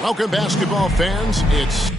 Welcome, basketball fans. It's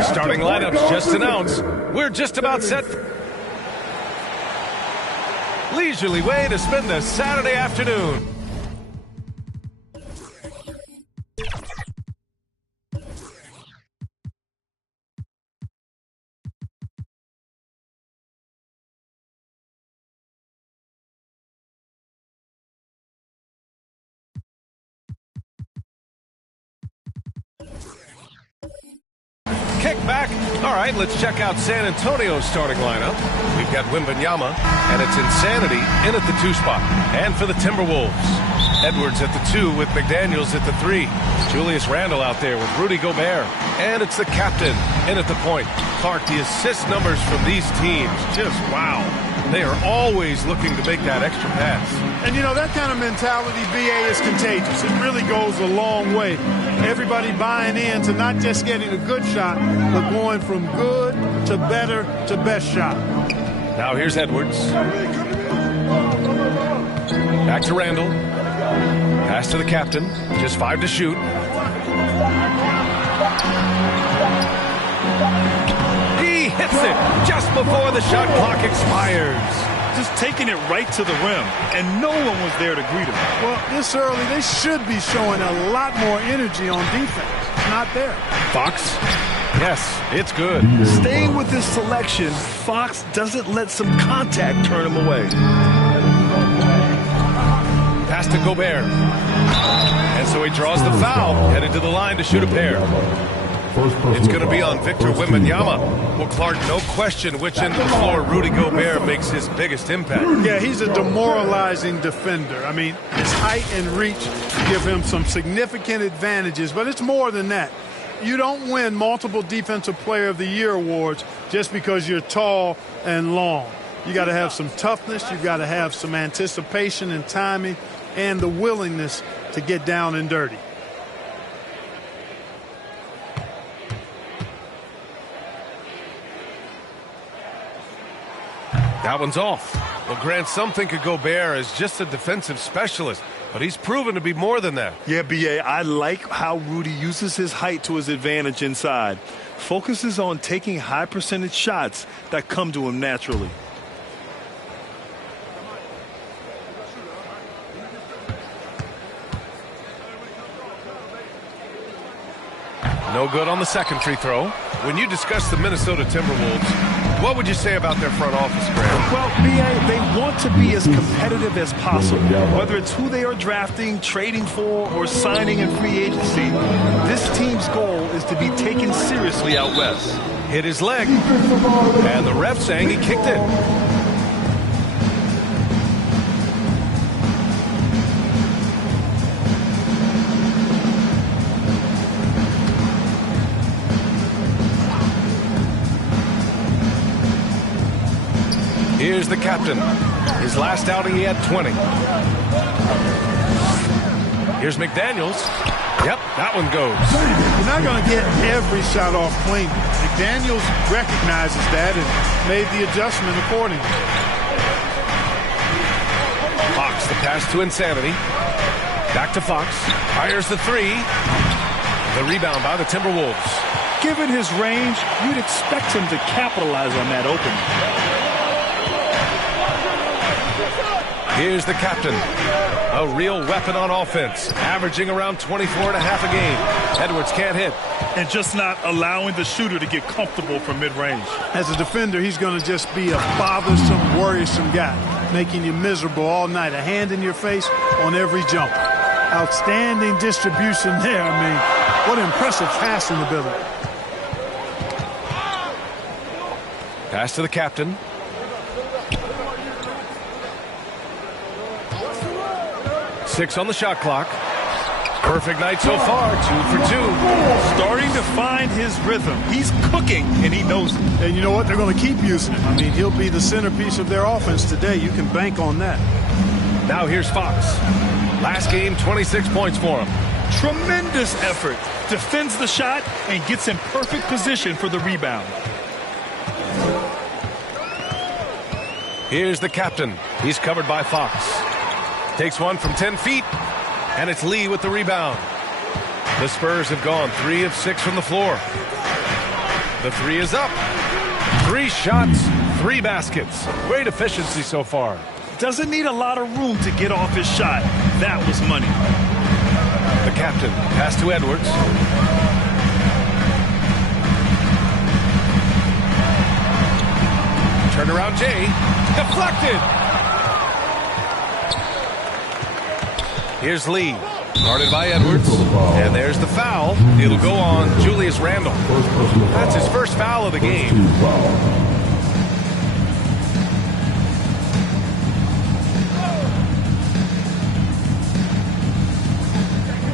Starting lineups just announced. We're just about set. Leisurely way to spend a Saturday afternoon. Kick back. All right, let's check out San Antonio's starting lineup. We've got Wembanyama, and it's Insanity in at the 2 spot. And for the Timberwolves, Edwards at the 2 with McDaniels at the 3. Julius Randle out there with Rudy Gobert. And it's the captain in at the point. Clark, the assist numbers from these teams, just wow. They are always looking to make that extra pass. And, you know, that kind of mentality, BA, is contagious. It really goes a long way. Everybody buying in to not just getting a good shot, but going from good to better to best shot. Now here's Edwards. Back to Randle. Pass to the captain. Just 5 to shoot. He hits it just before the shot clock expires. Just taking it right to the rim, and no one was there to greet him. Well, this early, they should be showing a lot more energy on defense. It's not there. Fox? Yes, it's good. Staying with this selection, Fox doesn't let some contact turn him away. Pass to Gobert. And so he draws the foul, headed to the line to shoot a pair. It's going to be on Victor Wembanyama. Well, Clark, no question which end of the floor Rudy Gobert makes his biggest impact. Yeah, he's a demoralizing defender. I mean, his height and reach give him some significant advantages, but it's more than that. You don't win multiple Defensive Player of the Year awards just because you're tall and long. You got to have some toughness. You got to have some anticipation and timing and the willingness to get down and dirty. That one's off. Well, Grant, some think of Gobert as just a defensive specialist, but he's proven to be more than that. Yeah, B.A., I like how Rudy uses his height to his advantage inside. Focuses on taking high percentage shots that come to him naturally. No good on the second free throw. When you discuss the Minnesota Timberwolves, what would you say about their front office, Grant? Well, B.A., they want to be as competitive as possible. Whether it's who they are drafting, trading for, or signing in free agency, this team's goal is to be taken seriously out west. Hit his leg, and the ref saying he kicked it. Here's the captain. His last outing, he had 20. Here's McDaniels. Yep, that one goes. You're not going to get every shot off clean. McDaniels recognizes that and made the adjustment accordingly. Fox, The pass to Insanity. Back to Fox. Fires the three. The rebound by the Timberwolves. Given his range, you'd expect him to capitalize on that opening. Here's the captain. A real weapon on offense, averaging around 24.5 a game. Edwards can't hit. And just not allowing the shooter to get comfortable from mid-range. As a defender, he's going to just be a bothersome, worrisome guy, making you miserable all night. A hand in your face on every jump. Outstanding distribution there. I mean, what impressive passing ability. Pass to the captain. Six on the shot clock. Perfect night so far, 2 for 2. Starting to find his rhythm. He's cooking, and he knows it. And you know what? They're going to keep using him. I mean, he'll be the centerpiece of their offense today. You can bank on that. Now here's Fox. Last game, 26 points for him. Tremendous effort. Defends the shot and gets in perfect position for the rebound. Here's the captain. He's covered by Fox. Takes one from 10 feet, and it's Lee with the rebound. The Spurs have gone 3 of 6 from the floor. The three is up. 3 shots, 3 baskets. Great efficiency so far. Doesn't need a lot of room to get off his shot. That was money. The captain, pass to Edwards. Turnaround Jay, deflected. Here's Lee, guarded by Edwards, and there's the foul. It'll go on Julius Randle. That's his first foul of the game.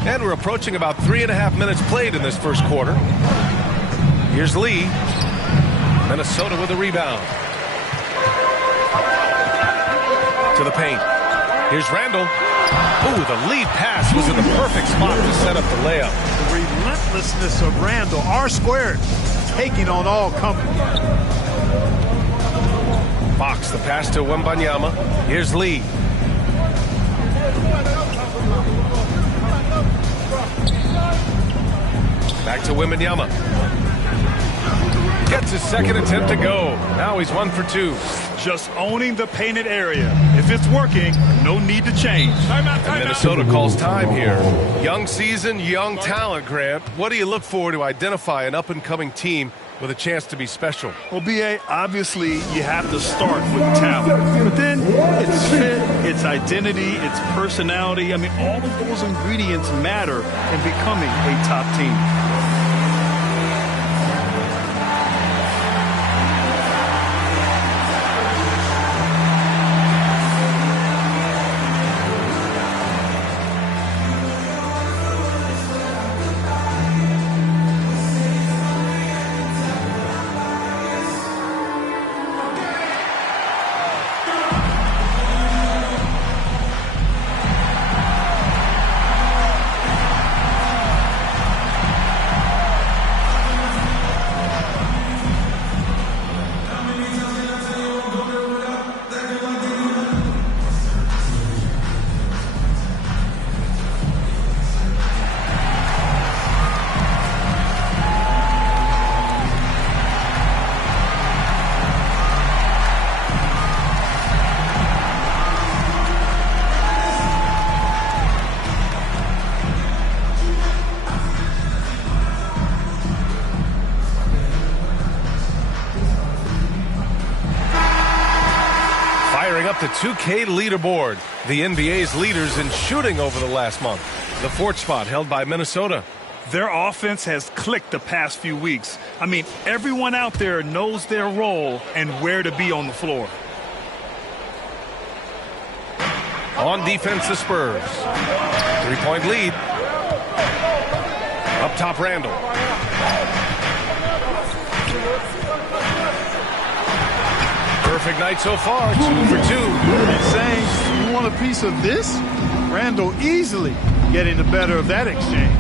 And we're approaching about 3.5 minutes played in this first quarter. Here's Lee. Minnesota with a rebound. To the paint. Here's Randle. Ooh, the lead pass was in the perfect spot to set up the layup. The relentlessness of Randle, R squared, taking on all company. Fox, the pass to Wembanyama. Here's Lee. Back to Wembanyama. Gets his second attempt to go. Now he's 1 for 2. Just owning the painted area. If it's working, no need to change. And Minnesota calls time here. Young season, young talent, Grant. What do you look for to identify an up-and-coming team with a chance to be special? Well, B.A., obviously you have to start with talent. But then it's fit, it's identity, it's personality. I mean, all of those ingredients matter in becoming a top team. Up the 2K leaderboard. The NBA's leaders in shooting over the last month. The 4th spot held by Minnesota. Their offense has clicked the past few weeks. I mean, everyone out there knows their role and where to be on the floor. On defense, the Spurs. 3-point lead. Up top, Randle. Perfect night so far, 2 for 2. He's saying, you want a piece of this? Randle easily getting the better of that exchange.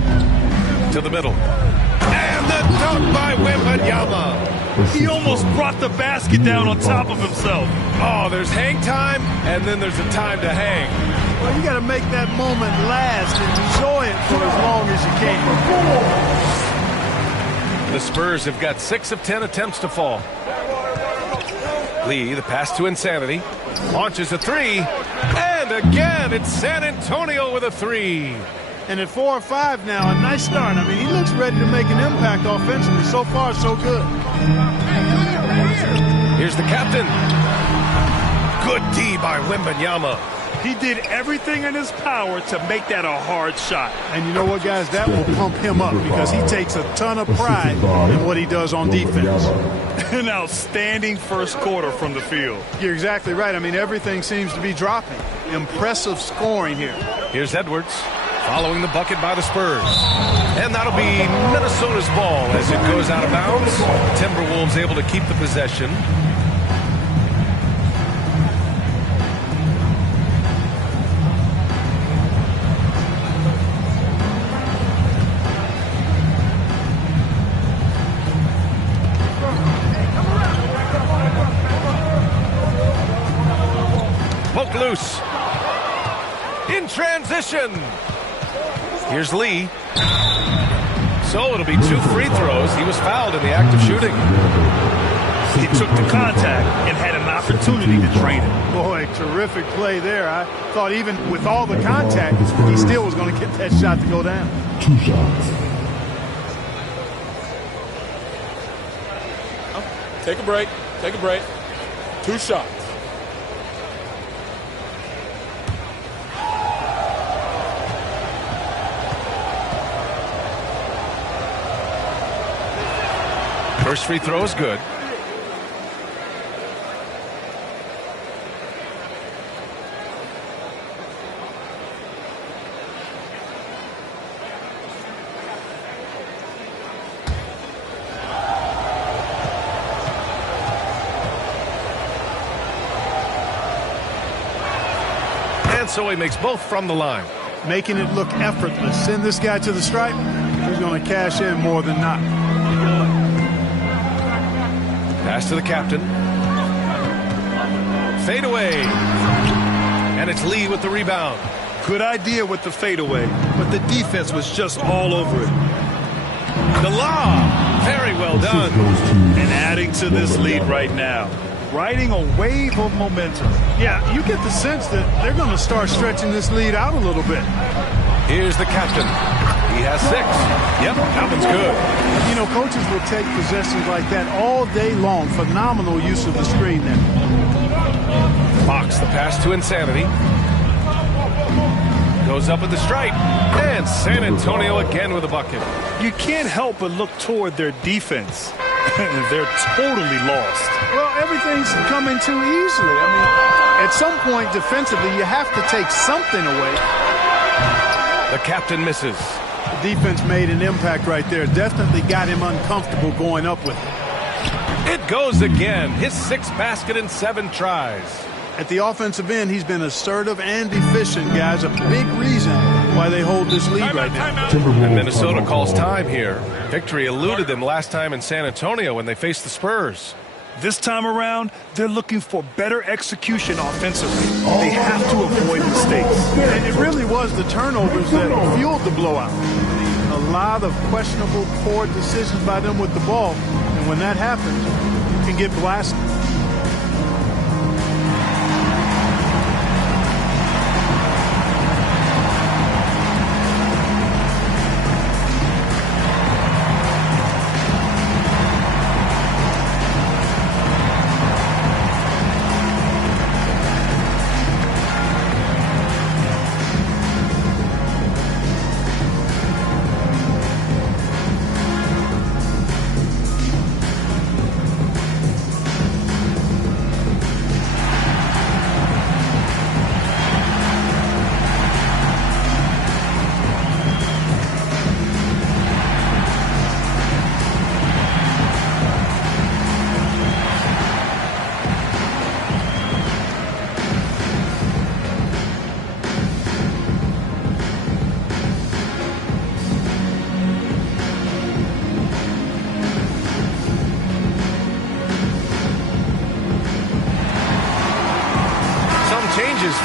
To the middle. And the dunk by Wembanyama. He almost brought the basket down on top of himself. Oh, there's hang time, and then there's a time to hang. Well, you got to make that moment last and enjoy it for as long as you can. The Spurs have got 6 of 10 attempts to fall. Lee, the pass to Insanity, launches a 3, and again it's San Antonio with a 3. And at 4 or 5 now, a nice start. I mean, he looks ready to make an impact offensively. So far, so good. Here's the captain. Good D by Wembanyama. He did everything in his power to make that a hard shot. And you know what, guys? That will pump him up because he takes a ton of pride in what he does on defense. An outstanding first quarter from the field. You're exactly right. I mean, everything seems to be dropping. Impressive scoring here. Here's Edwards following the bucket by the Spurs. And that'll be Minnesota's ball as it goes out of bounds. Timberwolves able to keep the possession. Poke loose. In transition. Here's Lee. So it'll be 2 free throws. He was fouled in the act of shooting. He took the contact and had an opportunity to drain it. Boy, terrific play there. I thought even with all the contact, he still was going to get that shot to go down. 2 shots. Take a break. Take a break. 2 shots. First free throw is good. And so he makes both from the line. Making it look effortless. Send this guy to the stripe. He's going to cash in more than not. Pass to the captain. Fade away. And it's Lee with the rebound. Good idea with the fadeaway, but the defense was just all over it. The lob. Very well done. And adding to this lead right now. Riding a wave of momentum. Yeah, you get the sense that they're going to start stretching this lead out a little bit. Here's the captain. He has 6. Yep, that one's good. You know, coaches will take possessions like that all day long. Phenomenal use of the screen there. Fox, the pass to Insanity. Goes up at the stripe. And San Antonio again with a bucket. You can't help but look toward their defense. They're totally lost. Well, everything's coming too easily. I mean, at some point defensively, you have to take something away. The captain misses. The defense made an impact right there. Definitely got him uncomfortable going up with it. It goes again. His 6th basket in 7 tries. At the offensive end, he's been assertive and efficient, guys. A big reason why they hold this lead right now. And Minnesota calls time here. Victory eluded them last time in San Antonio when they faced the Spurs. This time around, they're looking for better execution offensively. They have to avoid mistakes. And it really was the turnovers that fueled the blowout. A lot of questionable, poor decisions by them with the ball. And when that happens, you can get blasted.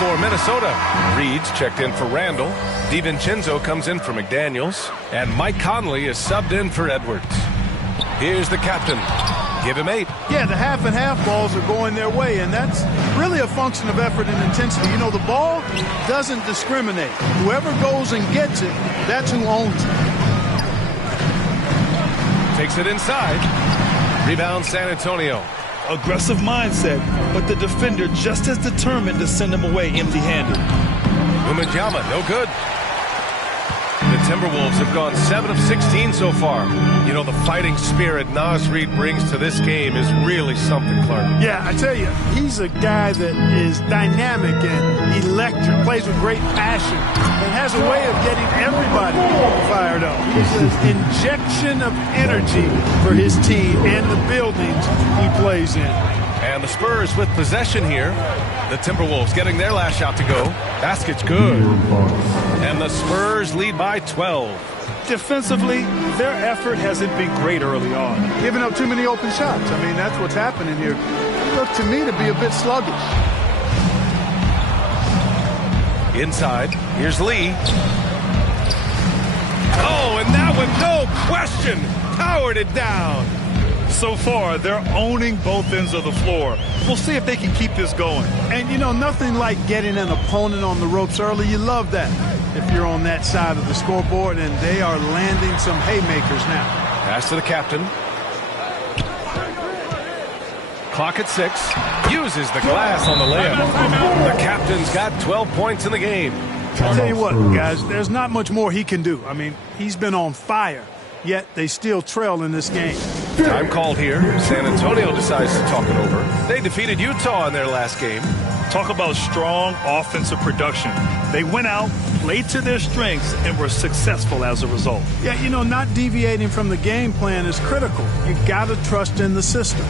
for Minnesota. Reed's checked in for Randall. DiVincenzo comes in for McDaniels. And Mike Conley is subbed in for Edwards. Here's the captain. Give him 8. Yeah, the half and half balls are going their way, and that's really a function of effort and intensity. You know, the ball doesn't discriminate. Whoever goes and gets it, that's who owns it. Takes it inside. Rebound San Antonio. Aggressive mindset, but the defender just as determined to send him away empty-handed. Wembanyama, no good. The Timberwolves have gone 7 of 16 so far. You know, the fighting spirit Naz Reid brings to this game is really something, Clark. Yeah, I tell you, he's a guy that is dynamic and electric, plays with great passion, and has a way of getting everybody fired up. He's an injection of energy for his team and the buildings he plays in. And the Spurs with possession here. The Timberwolves getting their last shot to go. Basket's good. And the Spurs lead by 12. Defensively, their effort hasn't been great early on. Giving up too many open shots. I mean, that's what's happening here. Look to me to be a bit sluggish. Inside, here's Lee. Oh, and that one, no question, powered it down. So far, they're owning both ends of the floor. We'll see if they can keep this going. And, you know, nothing like getting an opponent on the ropes early. You love that if you're on that side of the scoreboard, and they are landing some haymakers now. Pass to the captain. Clock at 6. Uses the glass on the layup. The captain's got 12 points in the game. I'll tell you what, guys, there's not much more he can do. I mean, he's been on fire, yet they still trail in this game. Time called here. San Antonio decides to talk it over. They defeated Utah in their last game. Talk about strong offensive production. They went out, played to their strengths, and were successful as a result. Yeah, you know, not deviating from the game plan is critical. You got to trust in the system.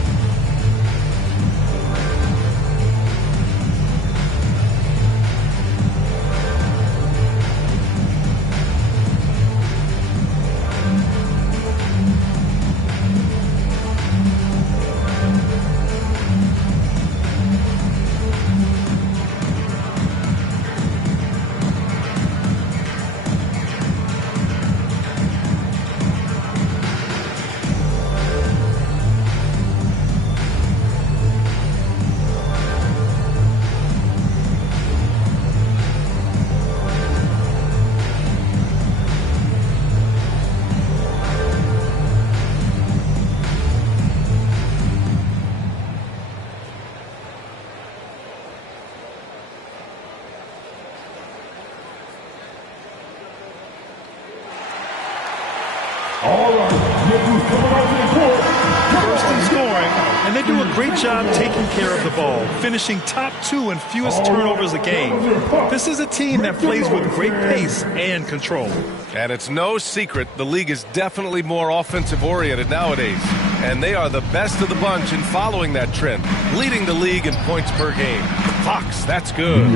First in scoring, and they do a great job taking care of the ball, finishing top 2 in fewest turnovers a game. This is a team that plays with great pace and control. And it's no secret the league is definitely more offensive-oriented nowadays. And they are the best of the bunch in following that trend, leading the league in points per game. Fox, that's good.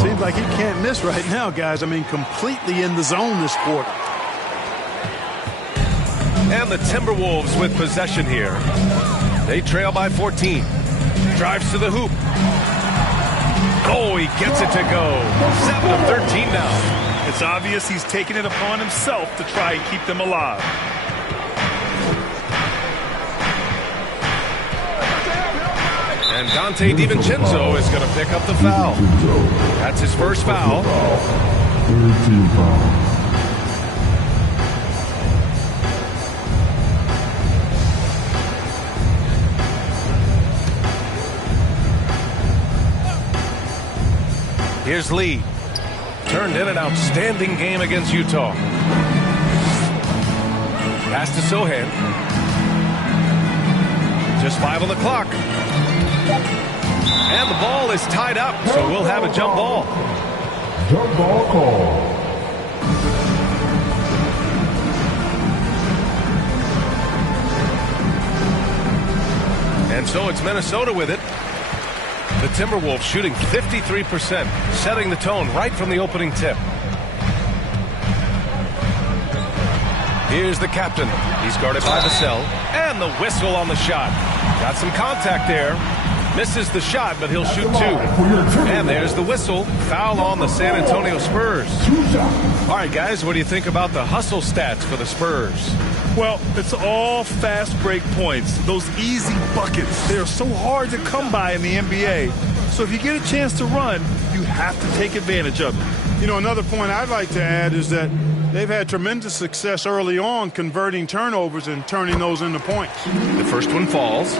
Seems like he can't miss right now, guys. I mean, completely in the zone this quarter. And the Timberwolves with possession here. They trail by 14. Drives to the hoop. Oh, he gets it to go. 7 of 13 now. It's obvious he's taking it upon himself to try and keep them alive. And Dante DiVincenzo is going to pick up the foul. That's his first foul. Here's Lee. Turned in an outstanding game against Utah. Pass to Sohan. Just 5 on the clock. And the ball is tied up, so we'll have a jump ball. Jump ball call. And so it's Minnesota with it. The Timberwolves shooting 53%, setting the tone right from the opening tip. Here's the captain. He's guarded by Vassell. And the whistle on the shot. Got some contact there. Misses the shot, but he'll shoot 2. And there's the whistle. Foul on the San Antonio Spurs. All right, guys, what do you think about the hustle stats for the Spurs? Well, it's all fast break points. Those easy buckets, they're so hard to come by in the NBA. So if you get a chance to run, you have to take advantage of it. You know, another point I'd like to add is that they've had tremendous success early on converting turnovers and turning those into points. The first one falls.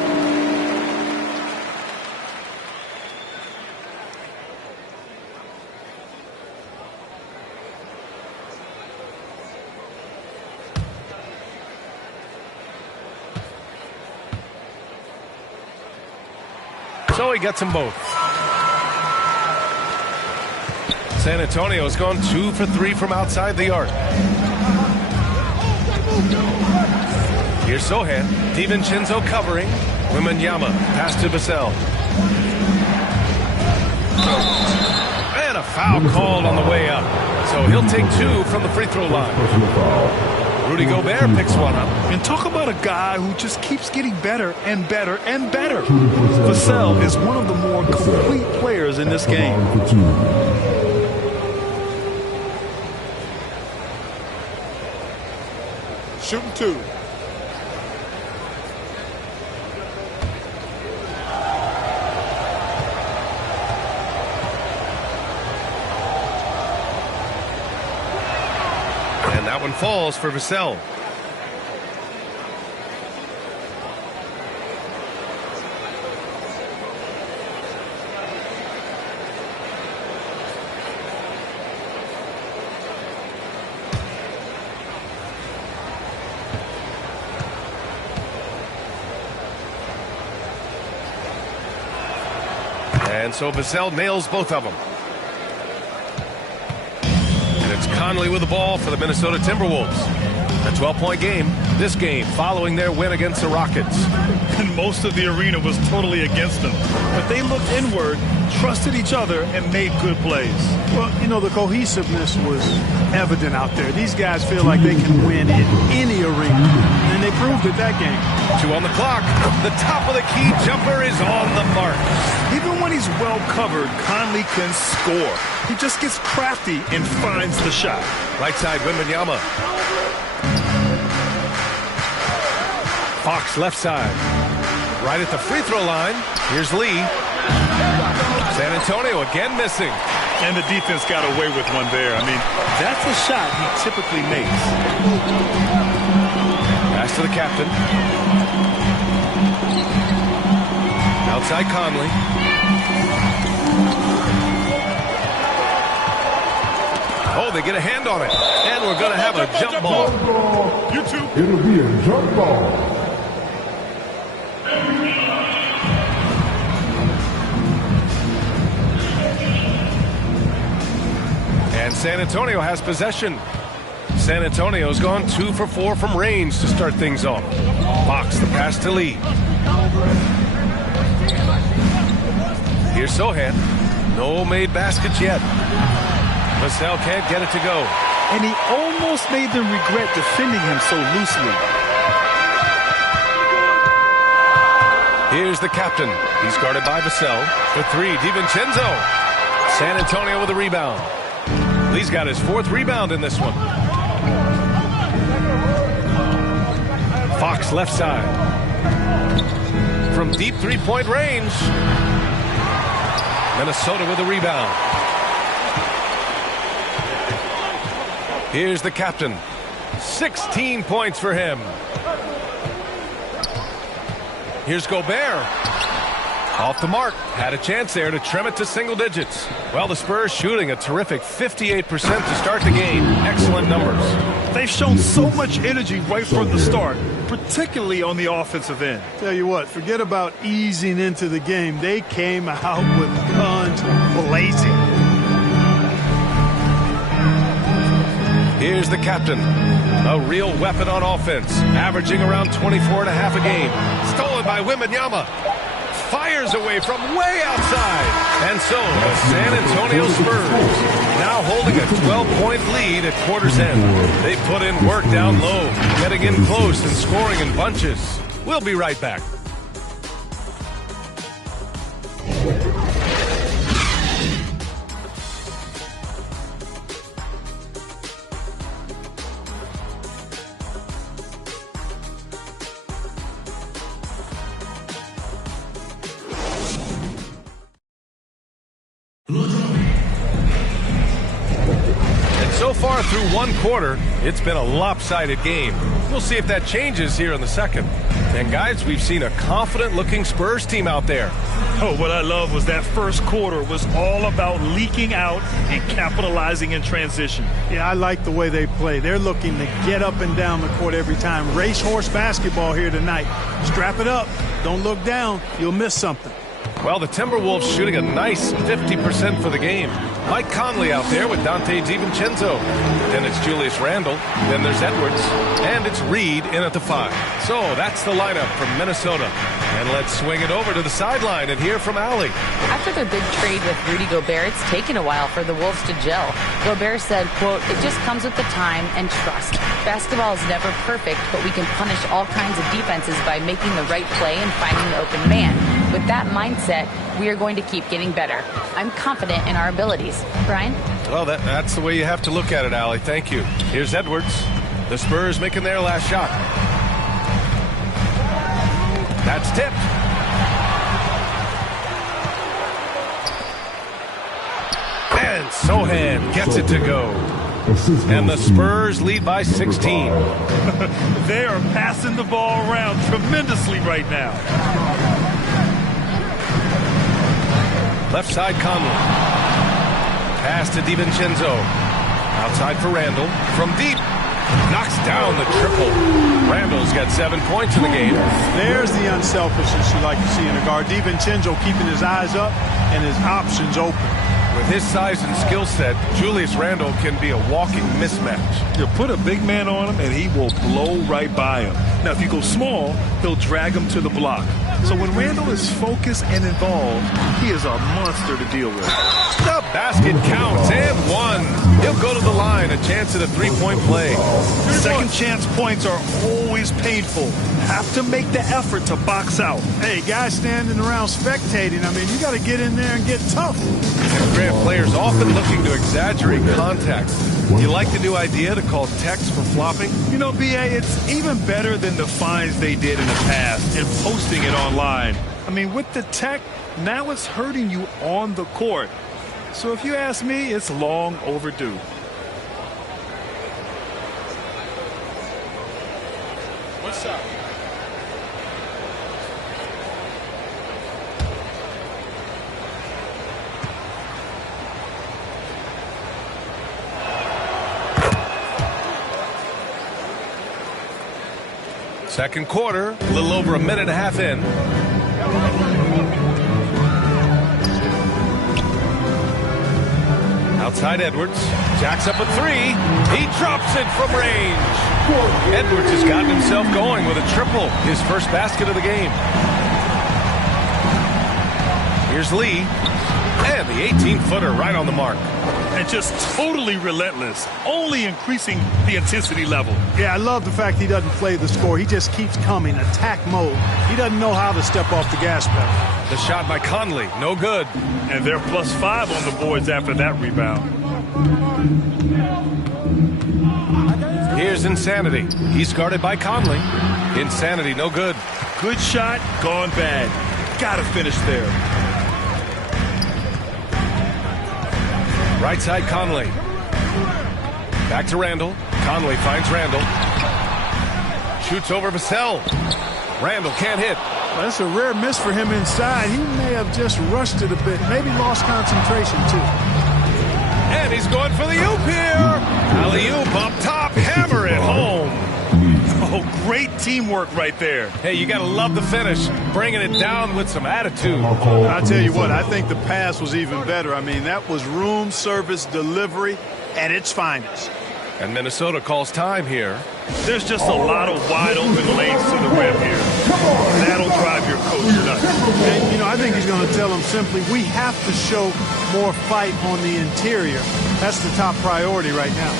So he gets them both. San Antonio's gone 2 for 3 from outside the arc. Here's Sohan. DiVincenzo covering. Wembanyama. Pass to Vassell. And a foul called on the way up. So he'll take 2 from the free throw line. Rudy Gobert picks one up. And talk about a guy who just keeps getting better and better and better. Vassell is one of the more complete players in this game. Shooting 2. And that one falls for Vassell. And so Vassell nails both of them. And it's Conley with the ball for the Minnesota Timberwolves. A 12-point game. This game following their win against the Rockets. And most of the arena was totally against them. But they looked inward, trusted each other, and made good plays. Well, you know, the cohesiveness was evident out there. These guys feel like they can win in any arena. And they proved it that game. 2 on the clock. The top of the key jumper is on the mark. Even when he's well covered, Conley can score. He just gets crafty and finds the shot. Right side, Wembanyama. Fox left side. Right at the free throw line. Here's Lee. San Antonio again missing. And the defense got away with one there. I mean, that's a shot he typically makes. Pass to the captain. Outside Conley. Oh, they get a hand on it. And we're going to have a jump ball. It'll be a jump ball. And San Antonio has possession. San Antonio's gone 2 for 4 from range to start things off. Fox the pass to Lee. Here's Sohan. No made baskets yet. Vassell can't get it to go. And he almost made them regret defending him so loosely. Here's the captain. He's guarded by Vassell. For 3, DiVincenzo. San Antonio with a rebound. Lee's got his 4th rebound in this one. Fox left side. From deep three-point range. Minnesota with a rebound. Here's the captain. 16 points for him. Here's Gobert. Off the mark. Had a chance there to trim it to single digits. Well, the Spurs shooting a terrific 58% to start the game. Excellent numbers. They've shown so much energy right from the start, particularly on the offensive end. Tell you what, forget about easing into the game. They came out with guns blazing. Here's the captain. A real weapon on offense. Averaging around 24.5 a game. Stolen by Wembanyama. Fires away from way outside. And so the San Antonio Spurs now holding a 12-point lead at quarter's end. They put in work down low, getting in close and scoring in bunches. We'll be right back. So far through one quarter, it's been a lopsided game. We'll see if that changes here in the second. And guys, we've seen a confident-looking Spurs team out there. Oh, what I love was that first quarter was all about leaking out and capitalizing in transition. Yeah, I like the way they play. They're looking to get up and down the court every time. Racehorse basketball here tonight. Strap it up. Don't look down. You'll miss something. Well, the Timberwolves shooting a nice 50% for the game. Mike Conley out there with Dante DiVincenzo. Then it's Julius Randle. Then there's Edwards. And it's Reed in at the 5. So that's the lineup from Minnesota. And let's swing it over to the sideline and hear from Allie. After their big trade with Rudy Gobert, it's taken a while for the Wolves to gel. Gobert said, quote, "It just comes with the time and trust. Basketball is never perfect, but we can punish all kinds of defenses by making the right play and finding the open man. With that mindset, we are going to keep getting better. I'm confident in our abilities." Brian? Well, that's the way you have to look at it, Allie. Thank you. Here's Edwards. The Spurs making their last shot. That's tipped. And Sohan gets it to go. And the Spurs lead by 16. They are passing the ball around tremendously right now. Left side Conley. Pass to DiVincenzo. Outside for Randle. From deep. Knocks down the triple. Randle's got 7 points in the game. There's the unselfishness you like to see in a guard. DiVincenzo keeping his eyes up and his options open. With his size and skill set, Julius Randle can be a walking mismatch. You put a big man on him and he will blow right by him. Now, if you go small, he'll drag him to the block. So when Randle is focused and involved, he is a monster to deal with. The basket counts and one. He'll go to the line, a chance at a three-point play. Second chance points are always painful. Have to make the effort to box out. Hey, guys standing around spectating, I mean, you got to get in there and get tough. Grant, players often looking to exaggerate contact. You like the new idea to call techs for flopping? You know, B.A., it's even better than the fines they did in the past and posting it online. I mean, with the tech, now it's hurting you on the court. So if you ask me, it's long overdue. What's up? Second quarter, a little over a minute and a half in. Outside Edwards. Jacks up a three. He drops it from range. Edwards has gotten himself going with a triple. His first basket of the game. Here's Lee. And the 18-footer right on the mark. And just totally relentless, only increasing the intensity level. Yeah, I love the fact he doesn't play the score. He just keeps coming, attack mode. He doesn't know how to step off the gas pedal. The shot by Conley, no good. And they're +5 on the boards after that rebound. Here's Insanity. He's guarded by Conley. Insanity, no good. Good shot, gone bad. Gotta finish there. Right side Conley. Back to Randle. Conley finds Randle. Shoots over Vassell. Randle can't hit. Well, that's a rare miss for him inside. He may have just rushed it a bit. Maybe lost concentration, too. And he's going for the oop here. Alley-oop up top. Hammer it home. Oh, great teamwork right there. Hey, you got to love the finish. Bringing it down with some attitude. I'll tell you what, I think the pass was even better. I mean, that was room service delivery at its finest. And Minnesota calls time here. There's just a lot of wide open lanes to the rim here. That'll drive your coach nuts. And, you know, I think he's going to tell them simply, we have to show more fight on the interior. That's the top priority right now.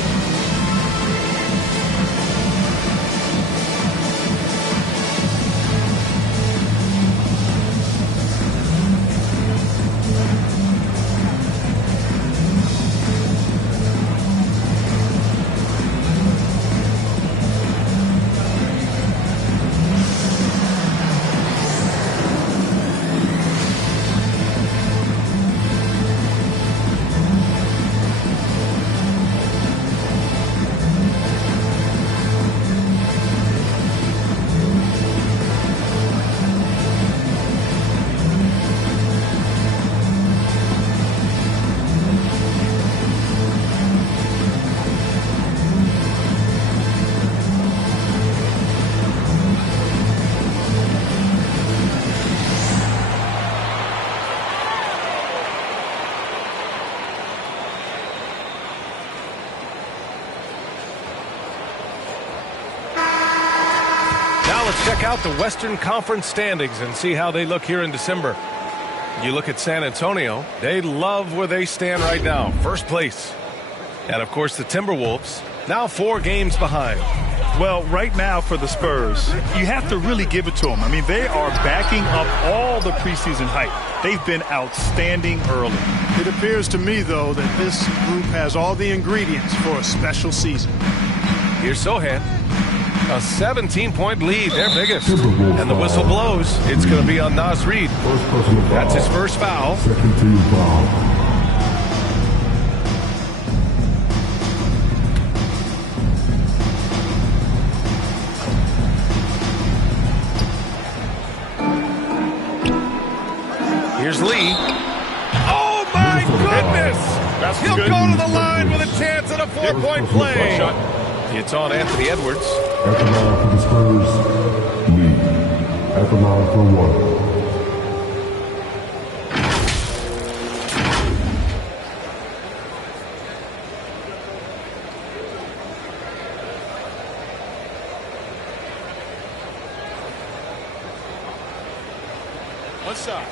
Let's check out the Western Conference standings and see how they look here in December. You look at San Antonio, they love where they stand right now, first place. And, of course, the Timberwolves, now 4 games behind. Well, right now for the Spurs, you have to really give it to them. I mean, they are backing up all the preseason hype. They've been outstanding early. It appears to me, though, that this group has all the ingredients for a special season. Here's Sohan. A 17-point lead, their biggest. And the whistle blows. It's going to be on Naz Reid. That's his first foul. Second team foul. Here's Lee. Oh, my goodness! He'll go to the line with a chance at a 4-point play. It's on Anthony Edwards. At the line for the Spurs, Lee. At the line for 1. One shot.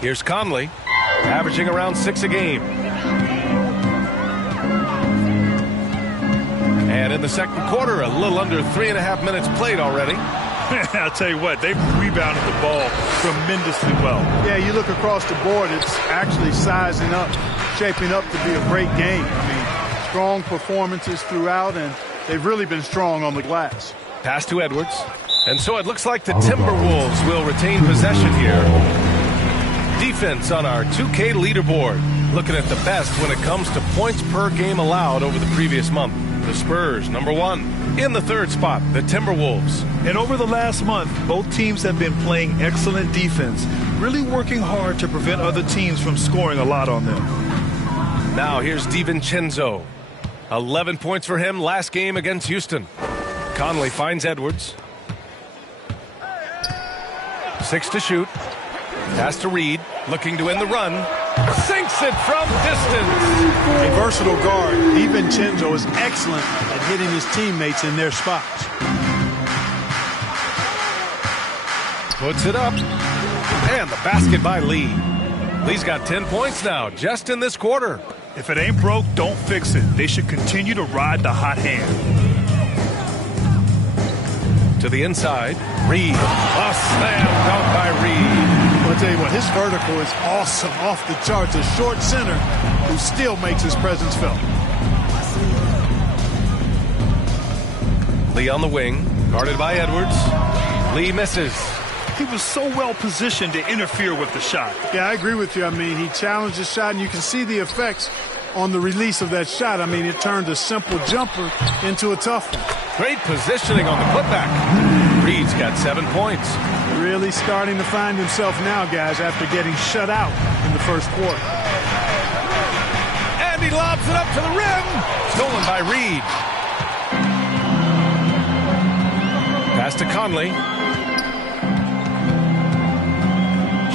Here's Conley, averaging around 6 a game. And in the second quarter, a little under 3.5 minutes played already. I'll tell you what, they've rebounded the ball tremendously well. Yeah, you look across the board, it's actually sizing up, shaping up to be a great game. I mean, strong performances throughout, and they've really been strong on the glass. Pass to Edwards. And so it looks like the Timberwolves will retain possession here. Defense on our 2K leaderboard. Looking at the best when it comes to points per game allowed over the previous month. The Spurs, number 1. In the third spot, the Timberwolves. And over the last month, both teams have been playing excellent defense, really working hard to prevent other teams from scoring a lot on them. Now here's DiVincenzo. 11 points for him last game against Houston. Conley finds Edwards. 6 to shoot. Pass to Reid, looking to end the run. Sinks it from distance. A versatile guard, DiVincenzo is excellent at hitting his teammates in their spots. Puts it up. And the basket by Lee. Lee's got 10 points now, just in this quarter. If it ain't broke, don't fix it. They should continue to ride the hot hand. To the inside, Reid. A slam dunk by Reid. I'll tell you what, his vertical is awesome, off the charts. A short center who still makes his presence felt. Lee on the wing, guarded by Edwards. Lee misses. He was so well positioned to interfere with the shot. Yeah, I agree with you. I mean, he challenged the shot, and you can see the effects on the release of that shot. I mean, it turned a simple jumper into a tough one. Great positioning on the putback. Reid's got 7 points. Really starting to find himself now, guys, after getting shut out in the first quarter. And he lobs it up to the rim. Stolen by Reid. Pass to Conley.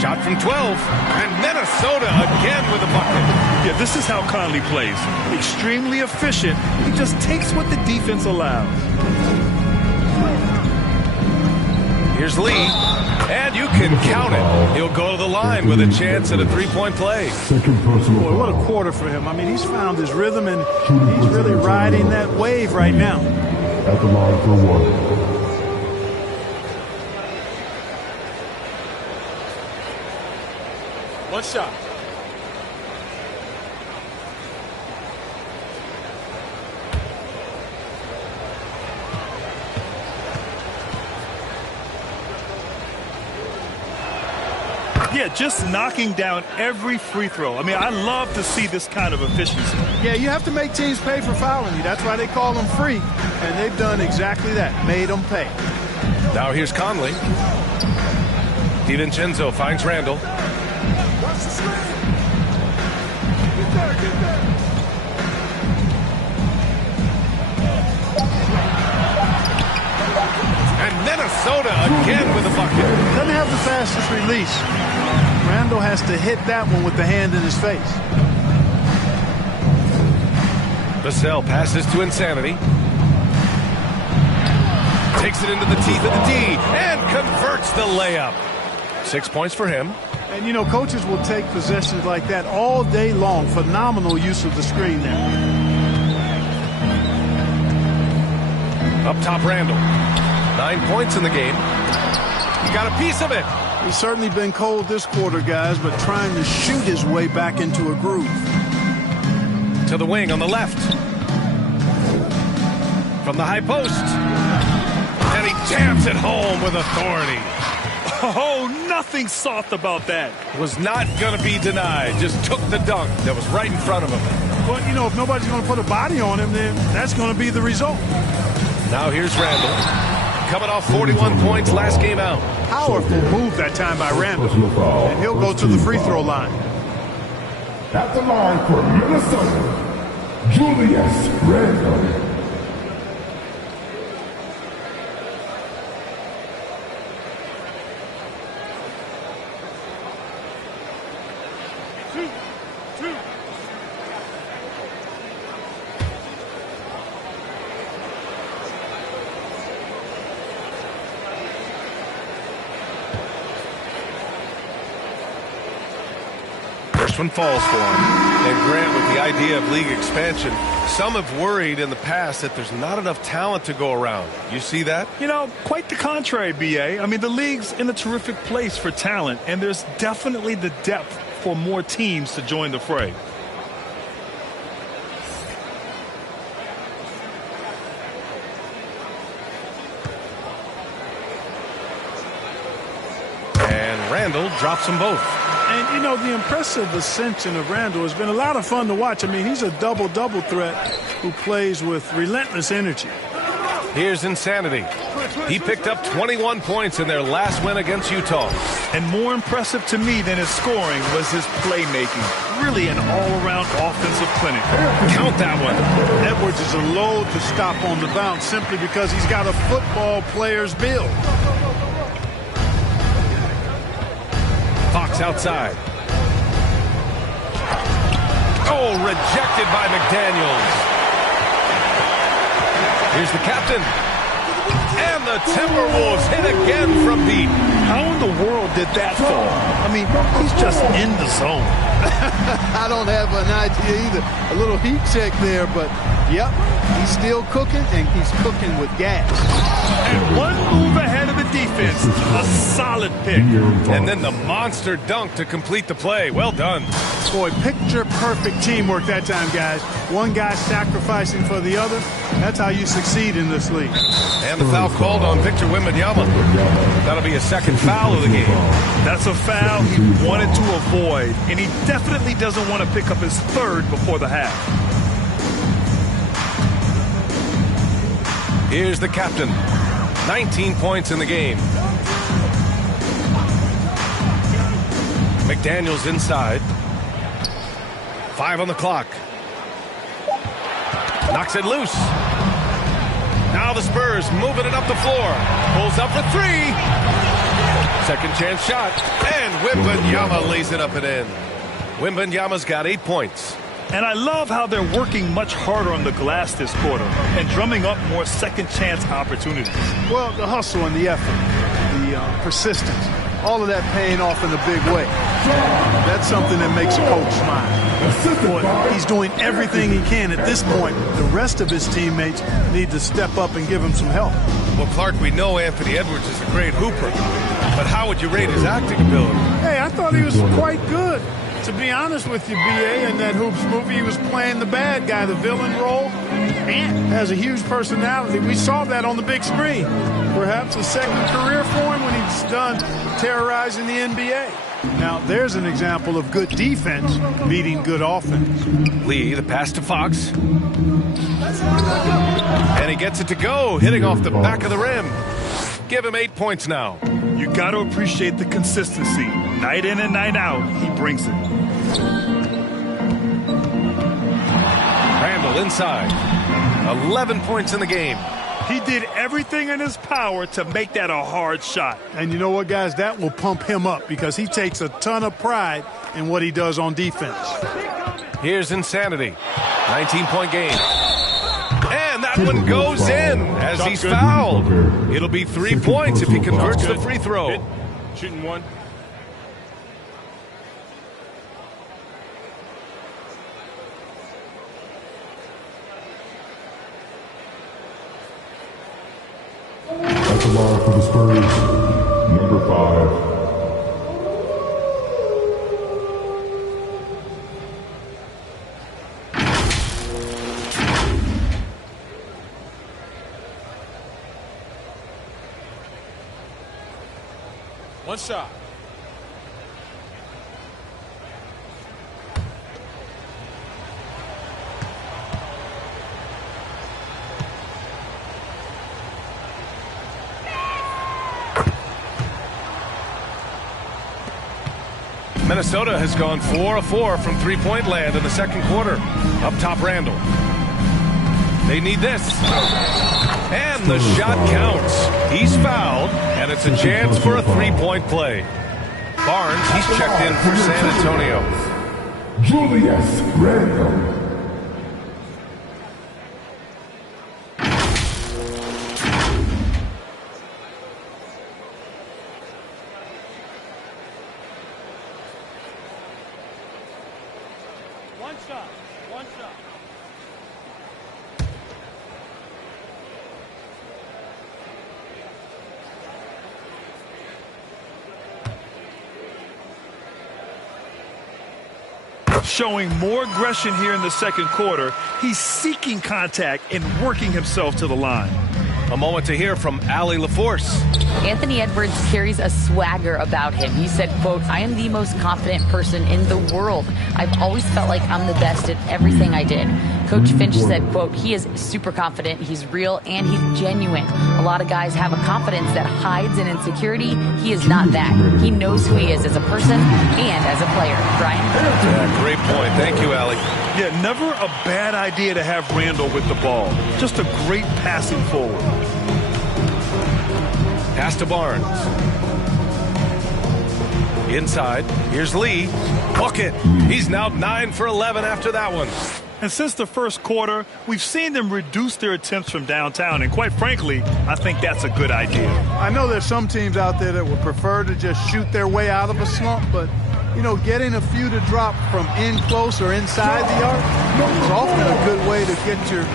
Shot from 12. And Minnesota again with a bucket. Yeah, this is how Conley plays. Extremely efficient. He just takes what the defense allows. Here's Lee, and you can count it. He'll go to the line with a chance at a 3-point play. Second personal Boy, what a foul. quarter for him. I mean, he's found his rhythm, and he's really riding that wave right now. At the line for 1. One shot. Yeah, just knocking down every free throw. I mean, I love to see this kind of efficiency. Yeah, you have to make teams pay for fouling you. That's why they call them free. And they've done exactly that, made them pay. Now here's Conley. DiVincenzo finds Randall. And Minnesota again with a bucket. Doesn't have the fastest release. Randall has to hit that one with the hand in his face. Vassell passes to Insanity. Takes it into the teeth of the D and converts the layup. 6 points for him. And, you know, coaches will take possessions like that all day long. Phenomenal use of the screen there. Up top, Randall. 9 points in the game. He got a piece of it. He's certainly been cold this quarter, guys, but trying to shoot his way back into a groove. To the wing on the left. From the high post. And he jams it home with authority. Oh, nothing soft about that. Was not going to be denied. Just took the dunk that was right in front of him. Well, you know, if nobody's going to put a body on him, then that's going to be the result. Now here's Randall. Coming off 41 points last game out. Powerful move that time by Randall. And he'll go to the free throw line. At the line for Minnesota, Julius Randle. First one falls for him. And Grant, with the idea of league expansion, some have worried in the past that there's not enough talent to go around. You see that? You know, quite the contrary, B.A. I mean, the league's in a terrific place for talent, and there's definitely the depth for more teams to join the fray. And Randall drops them both. And, you know, the impressive ascension of Randall has been a lot of fun to watch. I mean, he's a double-double threat who plays with relentless energy. Here's Insanity. He picked up 21 points in their last win against Utah. And more impressive to me than his scoring was his playmaking. Really an all-around offensive clinic. Count that one. Edwards is a load to stop on the bounce simply because he's got a football player's build. Fox outside. Oh, rejected by McDaniels. Here's the captain. And the Timberwolves hit again from deep. How in the world did that fall? I mean, he's just in the zone. I don't have an idea either. A little heat check there, but yep, he's still cooking, and he's cooking with gas. And one move ahead of the defense. A solid pick. And then the monster dunk to complete the play. Well done. Boy, picture-perfect teamwork that time, guys. One guy sacrificing for the other. That's how you succeed in this league. And the foul called on Victor Wembanyama. That'll be a second foul of the game. That's a foul he wanted to avoid, and he definitely doesn't want to pick up his third before the half. Here's the captain. 19 points in the game. McDaniels inside. 5 on the clock. Knocks it loose. Now the Spurs moving it up the floor. Pulls up for 3. Second chance shot. And Wembanyama lays it up and in. Wembanyama's got 8 points. And I love how they're working much harder on the glass this quarter and drumming up more second chance opportunities. Well, the hustle and the effort, the persistence, all of that paying off in a big way. That's something that makes a coach smile. Boy, he's doing everything he can at this point. The rest of his teammates need to step up and give him some help. Well, Clark, we know Anthony Edwards is a great hooper, but how would you rate his acting ability? Hey, I thought he was quite good. To be honest with you, B.A., in that Hoops movie, he was playing the bad guy, the villain role, and has a huge personality. We saw that on the big screen. Perhaps a second career for him when he's done terrorizing the NBA. Now, there's an example of good defense beating good offense. Lee, the pass to Fox. And he gets it to go, hitting off the back of the rim. Give him 8 points now. You got to appreciate the consistency. Night in and night out, he brings it. Randall inside. 11 points in the game. He did everything in his power to make that a hard shot. And you know what, guys? That will pump him up because he takes a ton of pride in what he does on defense. Here's Insanity. 19-point game. And that one goes in as he's fouled. It'll be 3 points if he converts the free throw. Shooting one. At the line for the Spurs, number 5. One shot. Minnesota has gone 4 of 4 from three-point land in the second quarter. Up top, Randall. They need this. And the shot counts. He's fouled, and it's a chance for a three-point play. Barnes, he's checked in for San Antonio. Julius Randle. One shot. One shot. Showing more aggression here in the second quarter. He's seeking contact and working himself to the line. A moment to hear from Allie LaForce. Anthony Edwards carries a swagger about him. He said, quote, I am the most confident person in the world. I've always felt like I'm the best at everything I did. Coach Finch said, quote, he is super confident, he's real, and he's genuine. A lot of guys have a confidence that hides in insecurity. He is not that. He knows who he is as a person and as a player. Brian? Yeah, great point. Thank you, Allie. Yeah, never a bad idea to have Randall with the ball. Just a great passing forward. Pass to Barnes. Inside. Here's Lee. Bucket. He's now 9 for 11 after that one. And since the first quarter, we've seen them reduce their attempts from downtown. And quite frankly, I think that's a good idea. I know there's some teams out there that would prefer to just shoot their way out of a slump, but, you know, getting a few to drop from in close or inside the arc is often a good way to get your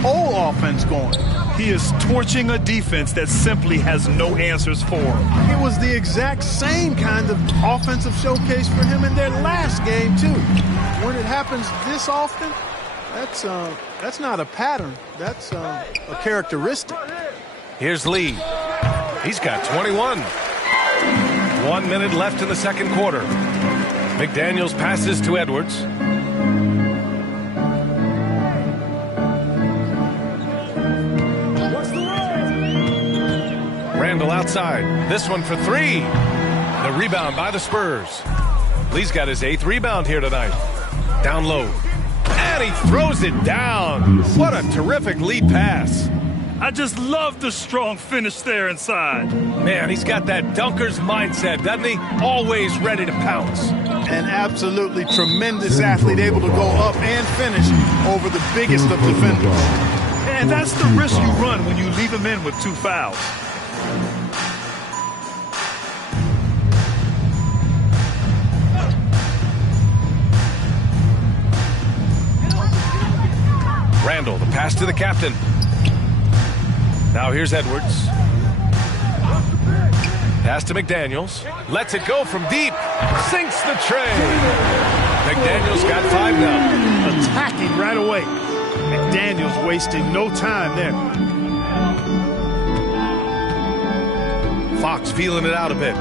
whole offense going. He is torching a defense that simply has no answers for him. It was the exact same kind of offensive showcase for him in their last game, too. When it happens this often, that's not a pattern. That's a characteristic. Here's Lee. He's got 21. 1 minute left in the second quarter. McDaniels passes to Edwards. Randall outside. This one for three. The rebound by the Spurs. Lee's got his 8th rebound here tonight. Down low. And he throws it down. What a terrific Lee pass. I just love the strong finish there inside. Man, he's got that dunker's mindset, doesn't he? Always ready to pounce. An absolutely tremendous athlete, able to go up and finish over the biggest of defenders. And that's the risk you run when you leave him in with 2 fouls. Randall, the pass to the captain. Now here's Edwards. Pass to McDaniels. Lets it go from deep. Sinks the tray. McDaniels got 5 now. Attacking right away. McDaniels wasting no time there. Fox feeling it out a bit.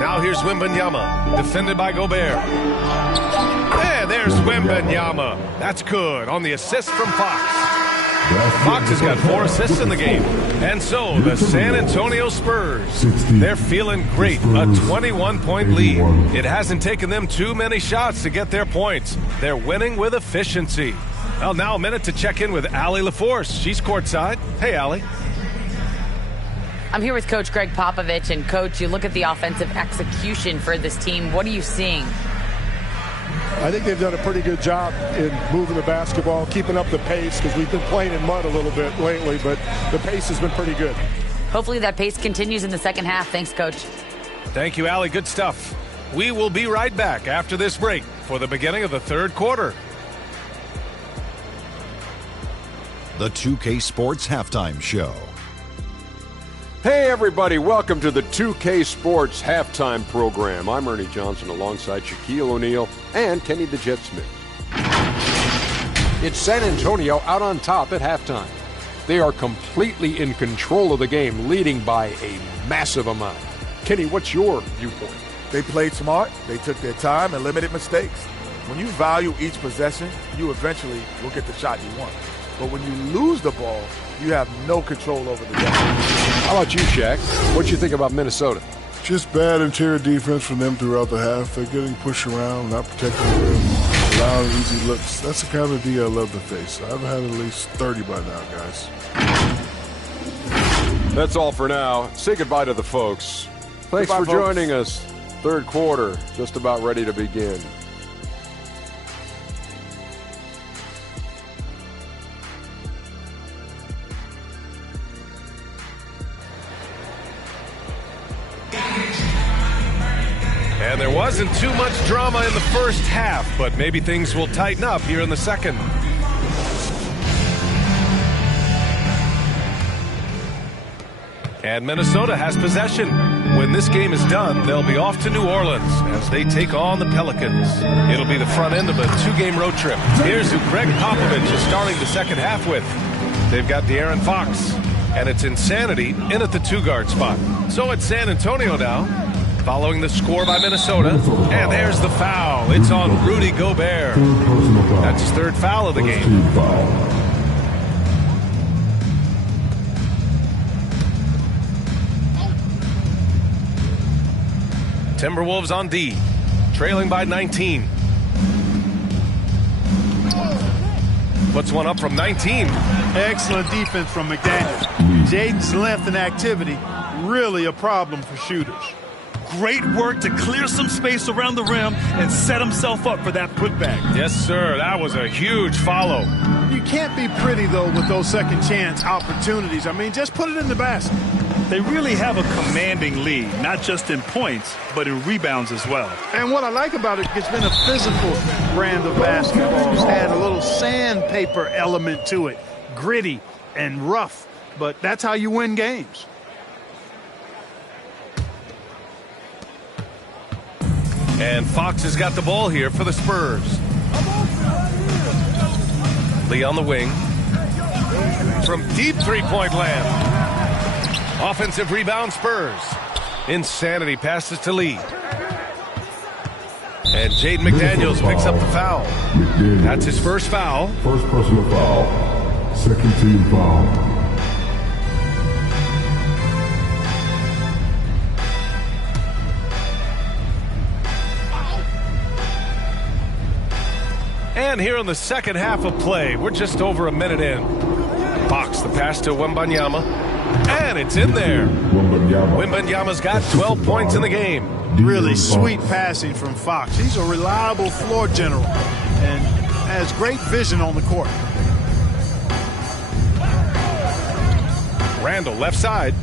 Now here's Wembanyama, defended by Gobert. Yeah, there's Wembanyama. That's good on the assist from Fox. Fox has got 4 assists in the game. And so the San Antonio Spurs, they're feeling great. A 21-point lead. It hasn't taken them too many shots to get their points. They're winning with efficiency. Well, now a minute to check in with Allie LaForce. She's courtside. Hey, Allie. I'm here with Coach Greg Popovich. And, Coach, you look at the offensive execution for this team. What are you seeing? I think they've done a pretty good job in moving the basketball, keeping up the pace, because we've been playing in mud a little bit lately, but the pace has been pretty good. Hopefully that pace continues in the second half. Thanks, Coach. Thank you, Allie. Good stuff. We will be right back after this break for the beginning of the third quarter. The 2K Sports Halftime Show. Hey everybody, welcome to the 2K Sports Halftime Program. I'm Ernie Johnson alongside Shaquille O'Neal and Kenny the Jet Smith. It's San Antonio out on top at halftime. They are completely in control of the game, leading by a massive amount. Kenny, what's your viewpoint? They played smart, they took their time and limited mistakes. When you value each possession, you eventually will get the shot you want. But when you lose the ball, you have no control over the game. How about you, Shaq? What do you think about Minnesota? Just bad interior defense from them throughout the half. They're getting pushed around, not protecting the rim, allowing easy looks. That's the kind of D I love to face. I've had at least 30 by now, guys. That's all for now. Say goodbye to the folks. Thanks Goodbye, for folks. joining us. Third quarter, just about ready to begin. And there wasn't too much drama in the first half, but maybe things will tighten up here in the second. And Minnesota has possession. When this game is done, they'll be off to New Orleans as they take on the Pelicans. It'll be the front end of a 2-game road trip. Here's who Greg Popovich is starting the second half with. They've got De'Aaron Fox, and it's Insanity in at the 2-guard spot. So it's San Antonio now, following the score by Minnesota. And there's the foul. It's on Rudy Gobert. That's his third foul of the game. Timberwolves on D, trailing by 19. Puts one up from 19. Excellent defense from McDaniels. Jaden's length and activity, really a problem for shooters. Great work to clear some space around the rim and set himself up for that putback. Yes, sir. That was a huge follow. You can't be pretty, though, with those second chance opportunities. I mean, just put it in the basket. They really have a commanding lead, not just in points, but in rebounds as well. And what I like about it, it's been a physical brand of basketball. It's had a little sandpaper element to it, gritty and rough, but that's how you win games. And Fox has got the ball here for the Spurs. Lee on the wing. From deep three-point land. Offensive rebound, Spurs. Insanity passes to Lee. And Jaden McDaniels picks up the foul. That's his first foul. First personal foul. Second team foul. And here in the second half of play, we're just over a minute in. Fox, the pass to Wembanyama. And it's in there. Wembanyama's got 12 points in the game. Really sweet passing from Fox. He's a reliable floor general and has great vision on the court. Randall, left side.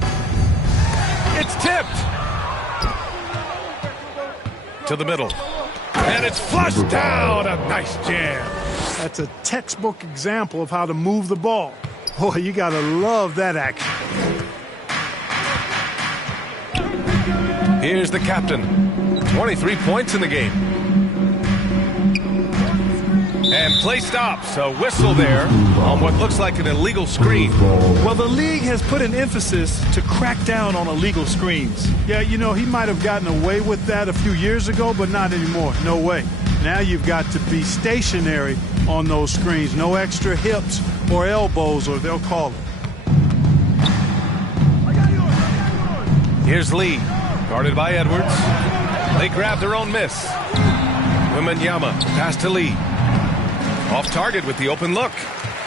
It's tipped. To the middle. And it's flushed down. A nice jam. That's a textbook example of how to move the ball. Boy, you got to love that action. Here's the captain. 23 points in the game. And play stops. A whistle there on what looks like an illegal screen. Well, the league has put an emphasis to crack down on illegal screens. Yeah, you know, he might have gotten away with that a few years ago, but not anymore. No way. Now you've got to be stationary on those screens. No extra hips or elbows, or they'll call it. Here's Lee, guarded by Edwards. They grab their own miss. Wembanyama, pass to Lee. Off target with the open look.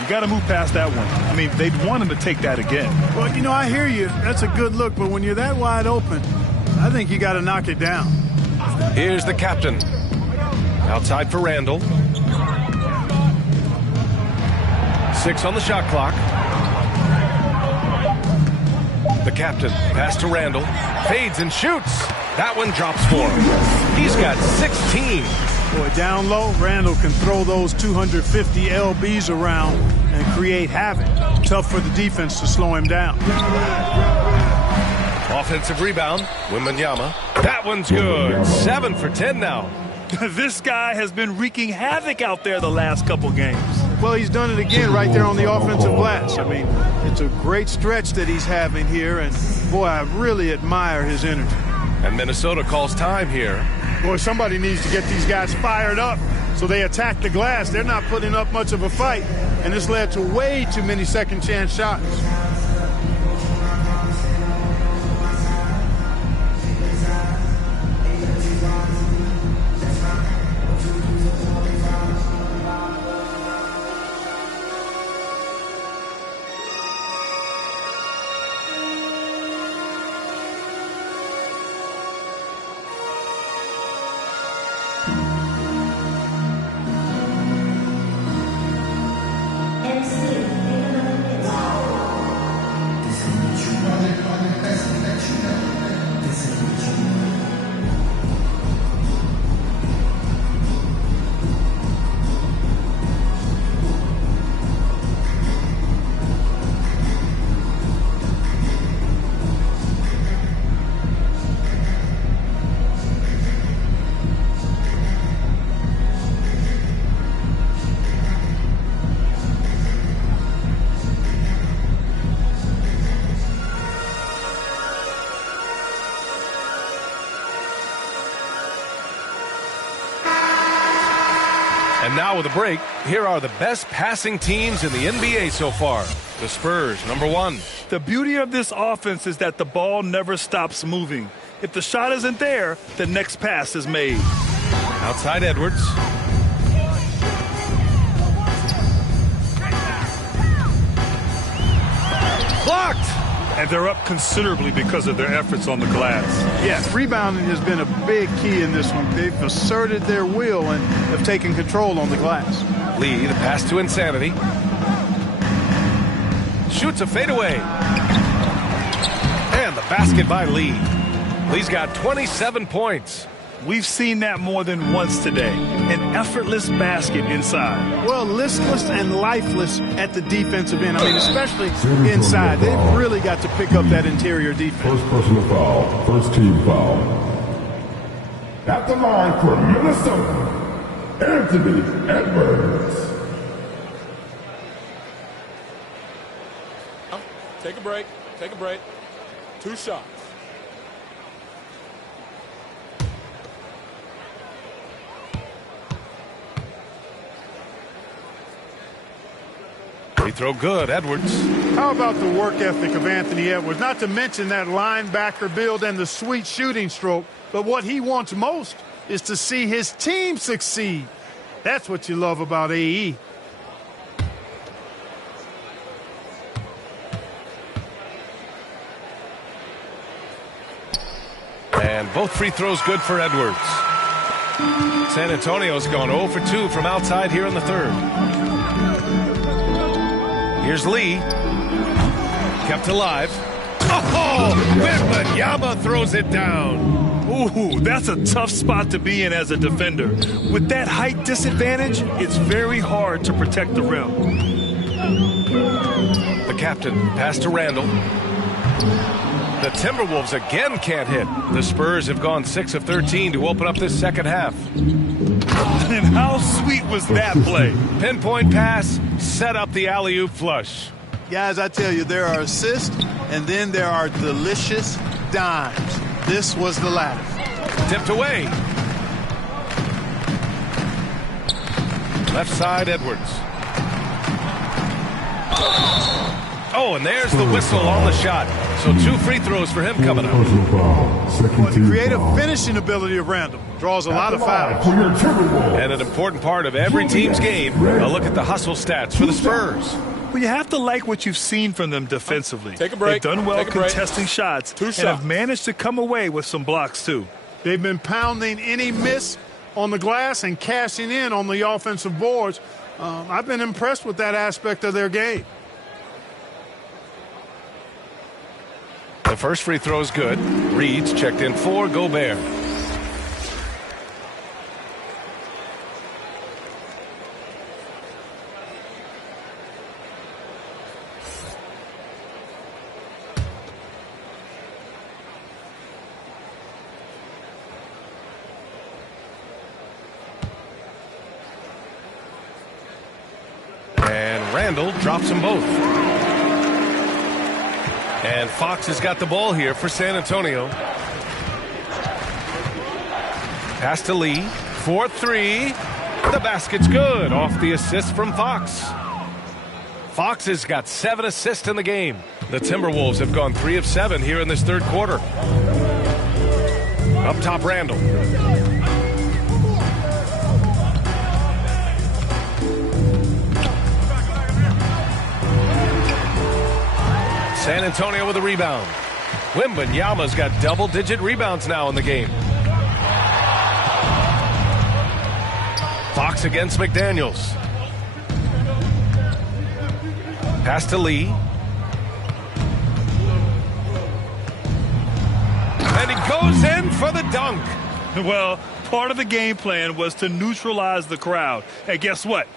You got to move past that one. I mean, they'd want him to take that again. Well, you know, I hear you. That's a good look, but when you're that wide open, I think you got to knock it down. Here's the captain. Outside for Randall. 6 on the shot clock. The captain, pass to Randall. Fades and shoots. That one drops for him. He's got 16. Boy, down low, Randall can throw those 250 LBs around and create havoc. Tough for the defense to slow him down. Offensive rebound, Wembanyama. That one's good. 7 for 10 now. This guy has been wreaking havoc out there the last couple games. Well, he's done it again right there on the offensive glass. I mean, it's a great stretch that he's having here, and boy, I really admire his energy. And Minnesota calls time here. Boy, somebody needs to get these guys fired up so they attack the glass. They're not putting up much of a fight, and this led to way too many second chance shots. And now with a break, here are the best passing teams in the NBA so far. The Spurs, number 1. The beauty of this offense is that the ball never stops moving. If the shot isn't there, the next pass is made. Outside Edwards. Blocked! And they're up considerably because of their efforts on the glass. Yes, rebounding has been a big key in this one. They've asserted their will and have taken control on the glass. Lee, the pass to Insanity. Shoots a fadeaway. And the basket by Lee. Lee's got 27 points. We've seen that more than once today. An effortless basket inside. Well, listless and lifeless at the defensive end. I mean, especially inside. They've really got to pick up that interior defense. First personal foul. First team foul. At the line for Minnesota, Anthony Edwards. Take a break. Take a break. 2 shots. Free throw good, Edwards. How about the work ethic of Anthony Edwards? Not to mention that linebacker build and the sweet shooting stroke, but what he wants most is to see his team succeed. That's what you love about AE. And both free throws good for Edwards. San Antonio's gone 0 for 2 from outside here in the third. Here's Lee. Kept alive. Oh, Wembanyama throws it down. Ooh, that's a tough spot to be in as a defender. With that height disadvantage, it's very hard to protect the rim. The captain, pass to Randall. The Timberwolves again can't hit. The Spurs have gone 6 of 13 to open up this second half. And how sweet was that play? Pinpoint pass, set up the alley-oop flush. Guys, I tell you, there are assists, and then there are delicious dimes. This was the last. Tipped away. Left side, Edwards. Oh, and there's the whistle on the shot. So 2 free throws for him coming up. Well, the creative finishing ability of Randall draws a lot of fouls. And an important part of every team's game, a look at the hustle stats for the Spurs. Well, you have to like what you've seen from them defensively. Take a break. They've done well Take a contesting shots and have managed to come away with some blocks, too. They've been pounding any miss on the glass and cashing in on the offensive boards. I've been impressed with that aspect of their game. The first free throw is good. Reed's checked in for Gobert. And Randall drops them both. And Fox has got the ball here for San Antonio. Pass to Lee. 4-3. The basket's good off the assist from Fox. Fox has got 7 assists in the game. The Timberwolves have gone 3 of 7 here in this third quarter. Up top, Randall. San Antonio with a rebound. Wembanyama's got double-digit rebounds now in the game. Fox against McDaniels. Pass to Lee. And he goes in for the dunk. Well, part of the game plan was to neutralize the crowd. And guess what?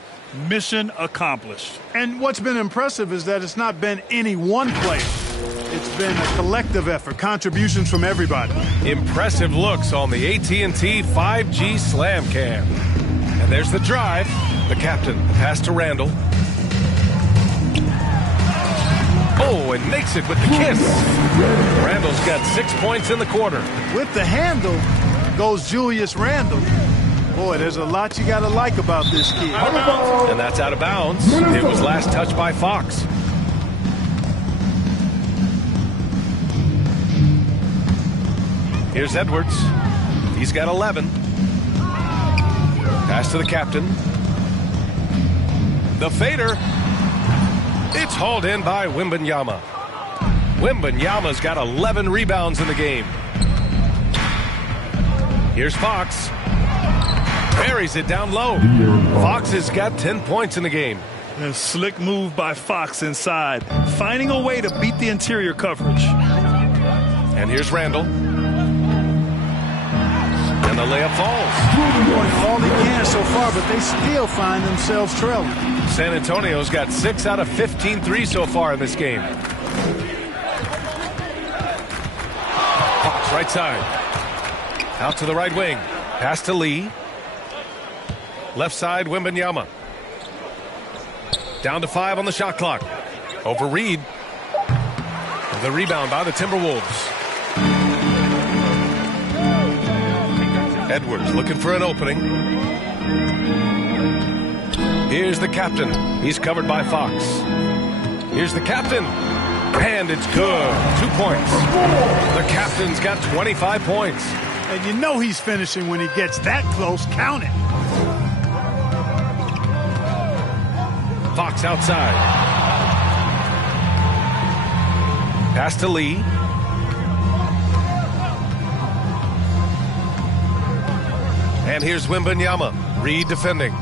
Mission accomplished. And what's been impressive is that it's not been any one player. It's been a collective effort, contributions from everybody. Impressive looks on the AT&T 5G Slam Cam. And there's the drive. The captain, pass to Randall. Oh, and makes it with the kiss. Randall's got 6 points in the quarter. With the handle goes Julius Randall. Boy, there's a lot you got to like about this kid. And that's out of bounds. It was last touched by Fox. Here's Edwards. He's got 11. Pass to the captain. The fader. It's hauled in by Wembanyama. Wembanyama's got 11 rebounds in the game. Here's Fox. Buries it down low. Fox has got 10 points in the game. A slick move by Fox inside, finding a way to beat the interior coverage. And here's Randall. And the layup falls. Doing all they can so far, but they still find themselves trailing. San Antonio's got 6 out of 15 threes so far in this game. Fox right side. Out to the right wing. Pass to Lee. Left side, Wembanyama. Down to 5 on the shot clock. Over Reed. The rebound by the Timberwolves. Edwards looking for an opening. Here's the captain. He's covered by Fox. Here's the captain. And it's good. 2 points. The captain's got 25 points. And you know he's finishing when he gets that close. Count it. Fox outside. Pass to Lee. And here's Wembanyama. Reed defending.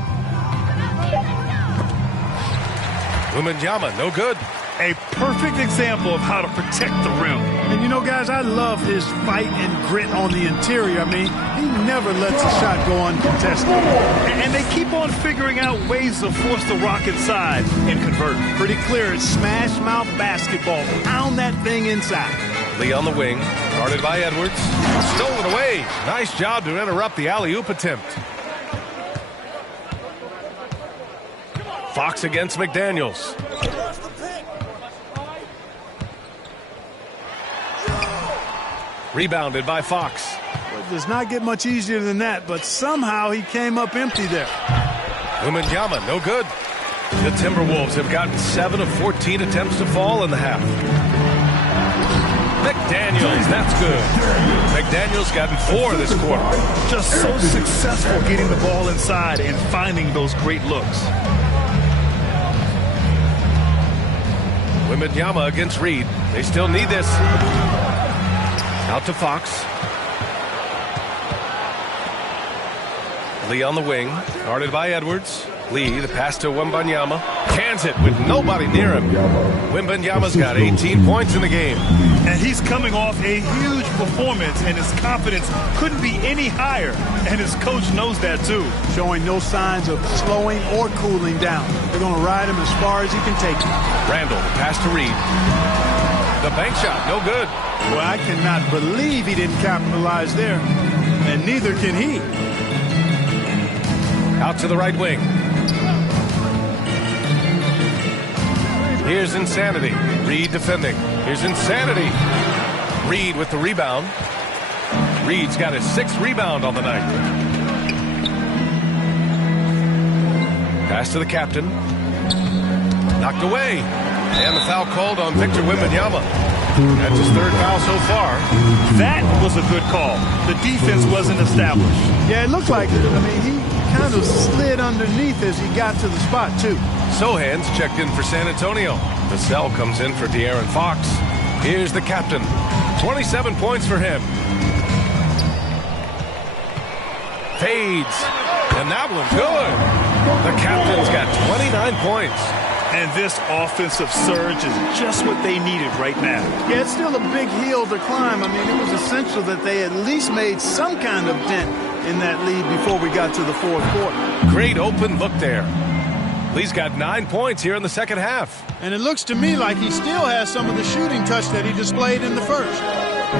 Wembanyama, no good. A perfect example of how to protect the rim. And you know, guys, I love his fight and grit on the interior. I mean, he never lets a shot go uncontested. And they keep on figuring out ways to force the rock inside and convert. Pretty clear, it's smash mouth basketball. Pound that thing inside. Lee on the wing, guarded by Edwards. Stolen away. Nice job to interrupt the alley-oop attempt. Fox against McDaniels. Rebounded by Fox. Well, it does not get much easier than that, but somehow he came up empty there. Wembanyama, no good. The Timberwolves have gotten 7 of 14 attempts to fall in the half. McDaniels, that's good. McDaniels gotten 4 this quarter. Just so successful getting the ball inside and finding those great looks. Wembanyama against Reed. They still need this. Out to Fox. Lee on the wing, guarded by Edwards. Lee, the pass to Wembanyama. Cans it with nobody near him. Wembanyama's got 18 points in the game. And he's coming off a huge performance, and his confidence couldn't be any higher. And his coach knows that, too. Showing no signs of slowing or cooling down. They're going to ride him as far as he can take him. Randall, the pass to Reed. The bank shot, no good. Well, I cannot believe he didn't capitalize there. And neither can he. Out to the right wing. Here's Insanity. Reed defending. Here's Insanity. Reed with the rebound. Reed's got his 6th rebound on the night. Pass to the captain. Knocked away. And the foul called on Victor Wembanyama. That's his 3rd foul so far. That was a good call. The defense wasn't established. Yeah, it looked like it. I mean, he kind of slid underneath as he got to the spot, too. Sohan's checked in for San Antonio. Vassell comes in for De'Aaron Fox. Here's the captain. 27 points for him. Fades. And that one good. The captain's got 29 points. And this offensive surge is just what they needed right now. Yeah, it's still a big hill to climb. I mean, it was essential that they at least made some kind of dent in that lead before we got to the 4th quarter. Great open look there. Lee's got 9 points here in the second half. And it looks to me like he still has some of the shooting touch that he displayed in the first.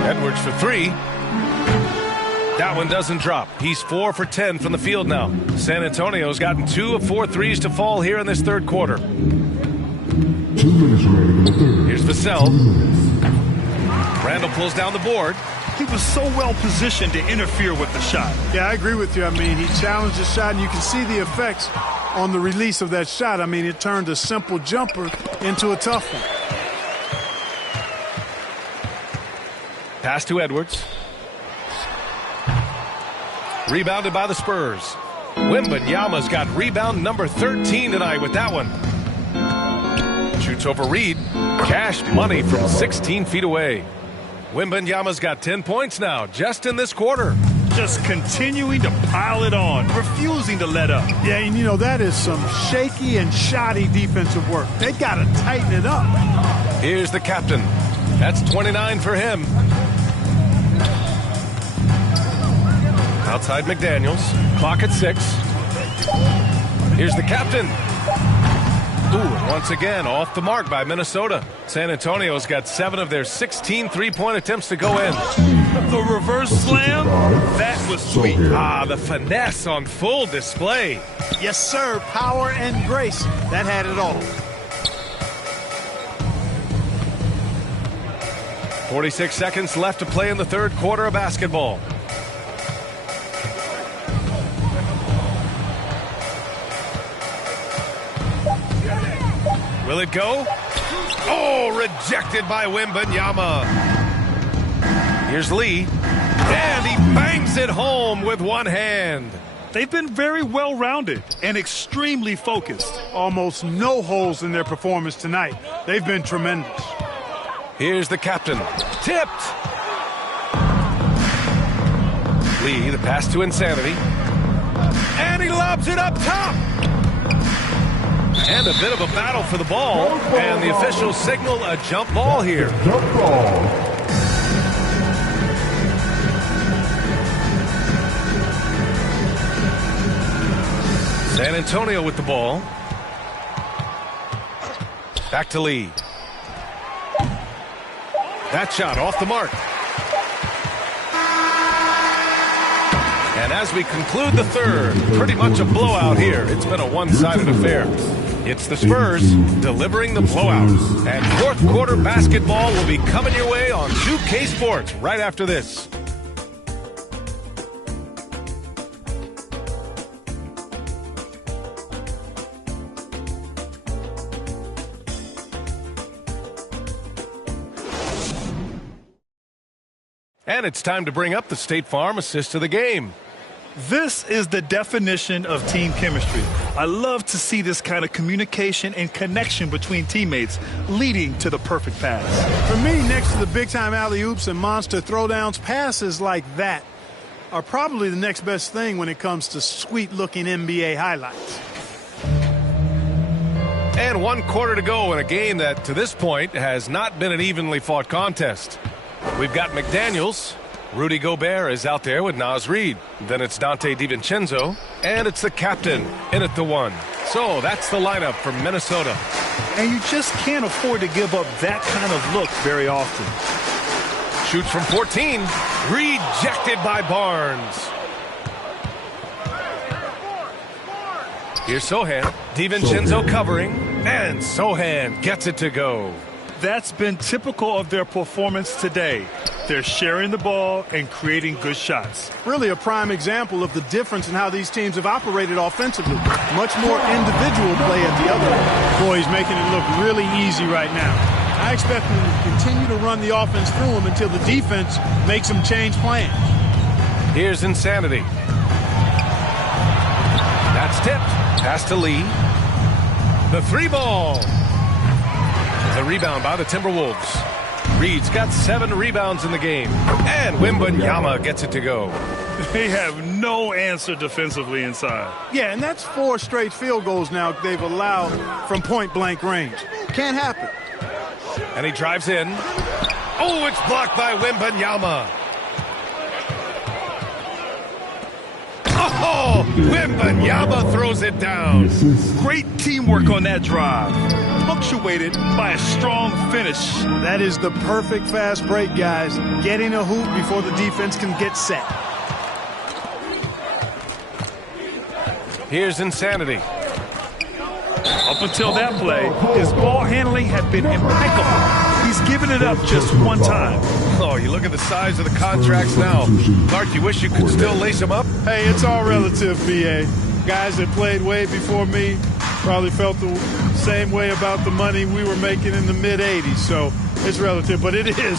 Edwards for 3. That one doesn't drop. He's 4 for 10 from the field now. San Antonio's gotten 2 of 4 threes to fall here in this third quarter. 2 minutes remaining in the third. Here's Vassell. Randall pulls down the board. He was so well positioned to interfere with the shot. Yeah, I agree with you. I mean, he challenged the shot, and you can see the effects on the release of that shot. I mean, it turned a simple jumper into a tough one. Pass to Edwards. Rebounded by the Spurs. Wembanyama's got rebound number 13 tonight with that one. Shoots over Reed. Cash money from 16 feet away. Wembanyama's got 10 points now, just in this quarter. Just continuing to pile it on, refusing to let up. Yeah, and you know, that is some shaky and shoddy defensive work. They got to tighten it up. Here's the captain. That's 29 for him. Outside McDaniels. Clock at 6. Here's the captain. Ooh, once again, off the mark by Minnesota. San Antonio's got 7 of their 16 three-point attempts to go in. The reverse slam, that was sweet. Ah, the finesse on full display. Yes, sir. Power and grace. That had it all. 46 seconds left to play in the third quarter of basketball. Will it go? Oh, rejected by Wembanyama. Here's Lee. And he bangs it home with one hand. They've been very well-rounded and extremely focused. Almost no holes in their performance tonight. They've been tremendous. Here's the captain. Tipped. Lee, the pass to Insanity. And he lobs it up top. And a bit of a battle for the ball. And the officials signal a jump ball here. Jump ball. San Antonio with the ball. Back to Lee. That shot off the mark. And as we conclude the third, pretty much a blowout here. It's been a one-sided affair. It's the Spurs delivering the blowout. And fourth quarter basketball will be coming your way on 2K Sports right after this. And it's time to bring up the State Farm assist of the game. This is the definition of team chemistry. I love to see this kind of communication and connection between teammates leading to the perfect pass. For me, next to the big-time alley-oops and monster throwdowns, passes like that are probably the next best thing when it comes to sweet-looking NBA highlights. And 1 quarter to go in a game that, to this point, has not been an evenly fought contest. We've got McDaniels. Rudy Gobert is out there with Naz Reid. Then it's Dante DiVincenzo. And it's the captain in at the 1. So that's the lineup for Minnesota. And you just can't afford to give up that kind of look very often. Shoots from 14. Rejected by Barnes. Here's Sohan. DiVincenzo covering. And Sohan gets it to go. That's been typical of their performance today. They're sharing the ball and creating good shots. Really a prime example of the difference in how these teams have operated offensively. Much more individual play at the other end. Boy, he's making it look really easy right now. I expect them to continue to run the offense through him until the defense makes them change plans. Here's Insanity. That's tipped. Pass to Lee. The 3-ball. The rebound by the Timberwolves. Reed's got 7 rebounds in the game. And Wembanyama gets it to go. They have no answer defensively inside. Yeah, and that's 4 straight field goals now they've allowed from point-blank range. Can't happen. And he drives in. Oh, it's blocked by Wembanyama. Oh, Wembanyama throws it down. Great teamwork on that drive. Punctuated by a strong finish. That is the perfect fast break, guys. Getting a hoop before the defense can get set. Here's Insanity. Up until that play, his ball handling had been impeccable. He's given it up just one time. Oh, you look at the size of the contracts now. Clark, you wish you could still lace them up? Hey, it's all relative, B.A. Guys that played way before me probably felt the same way about the money we were making in the mid-'80s. So it's relative, but it is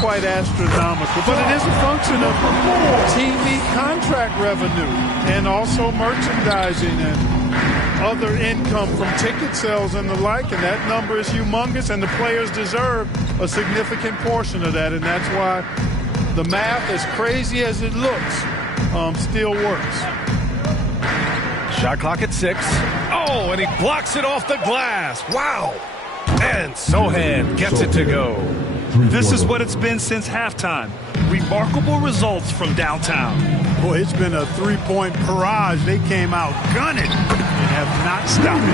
quite astronomical. But it is a function of TV contract revenue and also merchandising and other income from ticket sales and the like, and that number is humongous, and the players deserve a significant portion of that, and that's why the math, as crazy as it looks, still works. Shot clock at 6. Oh, and he blocks it off the glass. Wow. And Sohan gets it to go. This is what it's been since halftime. Remarkable results from downtown. Boy, it's been a 3-point barrage. They came out gunning and have not stopped.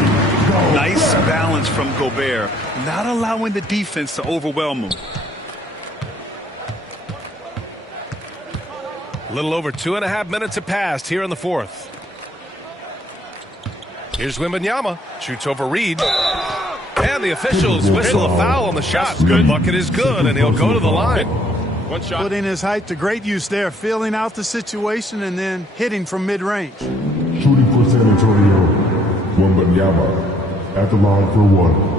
Nice balance from Gobert, not allowing the defense to overwhelm him. A little over 2.5 minutes have passed here in the 4th. Here's Wembanyama. Shoots over Reed. And the officials whistle a foul on the shot. The bucket is good, and he'll go to the line. One shot. Putting his height to great use there, feeling out the situation and then hitting from mid-range. Shooting for San Antonio, Wembanyama at the line for 1.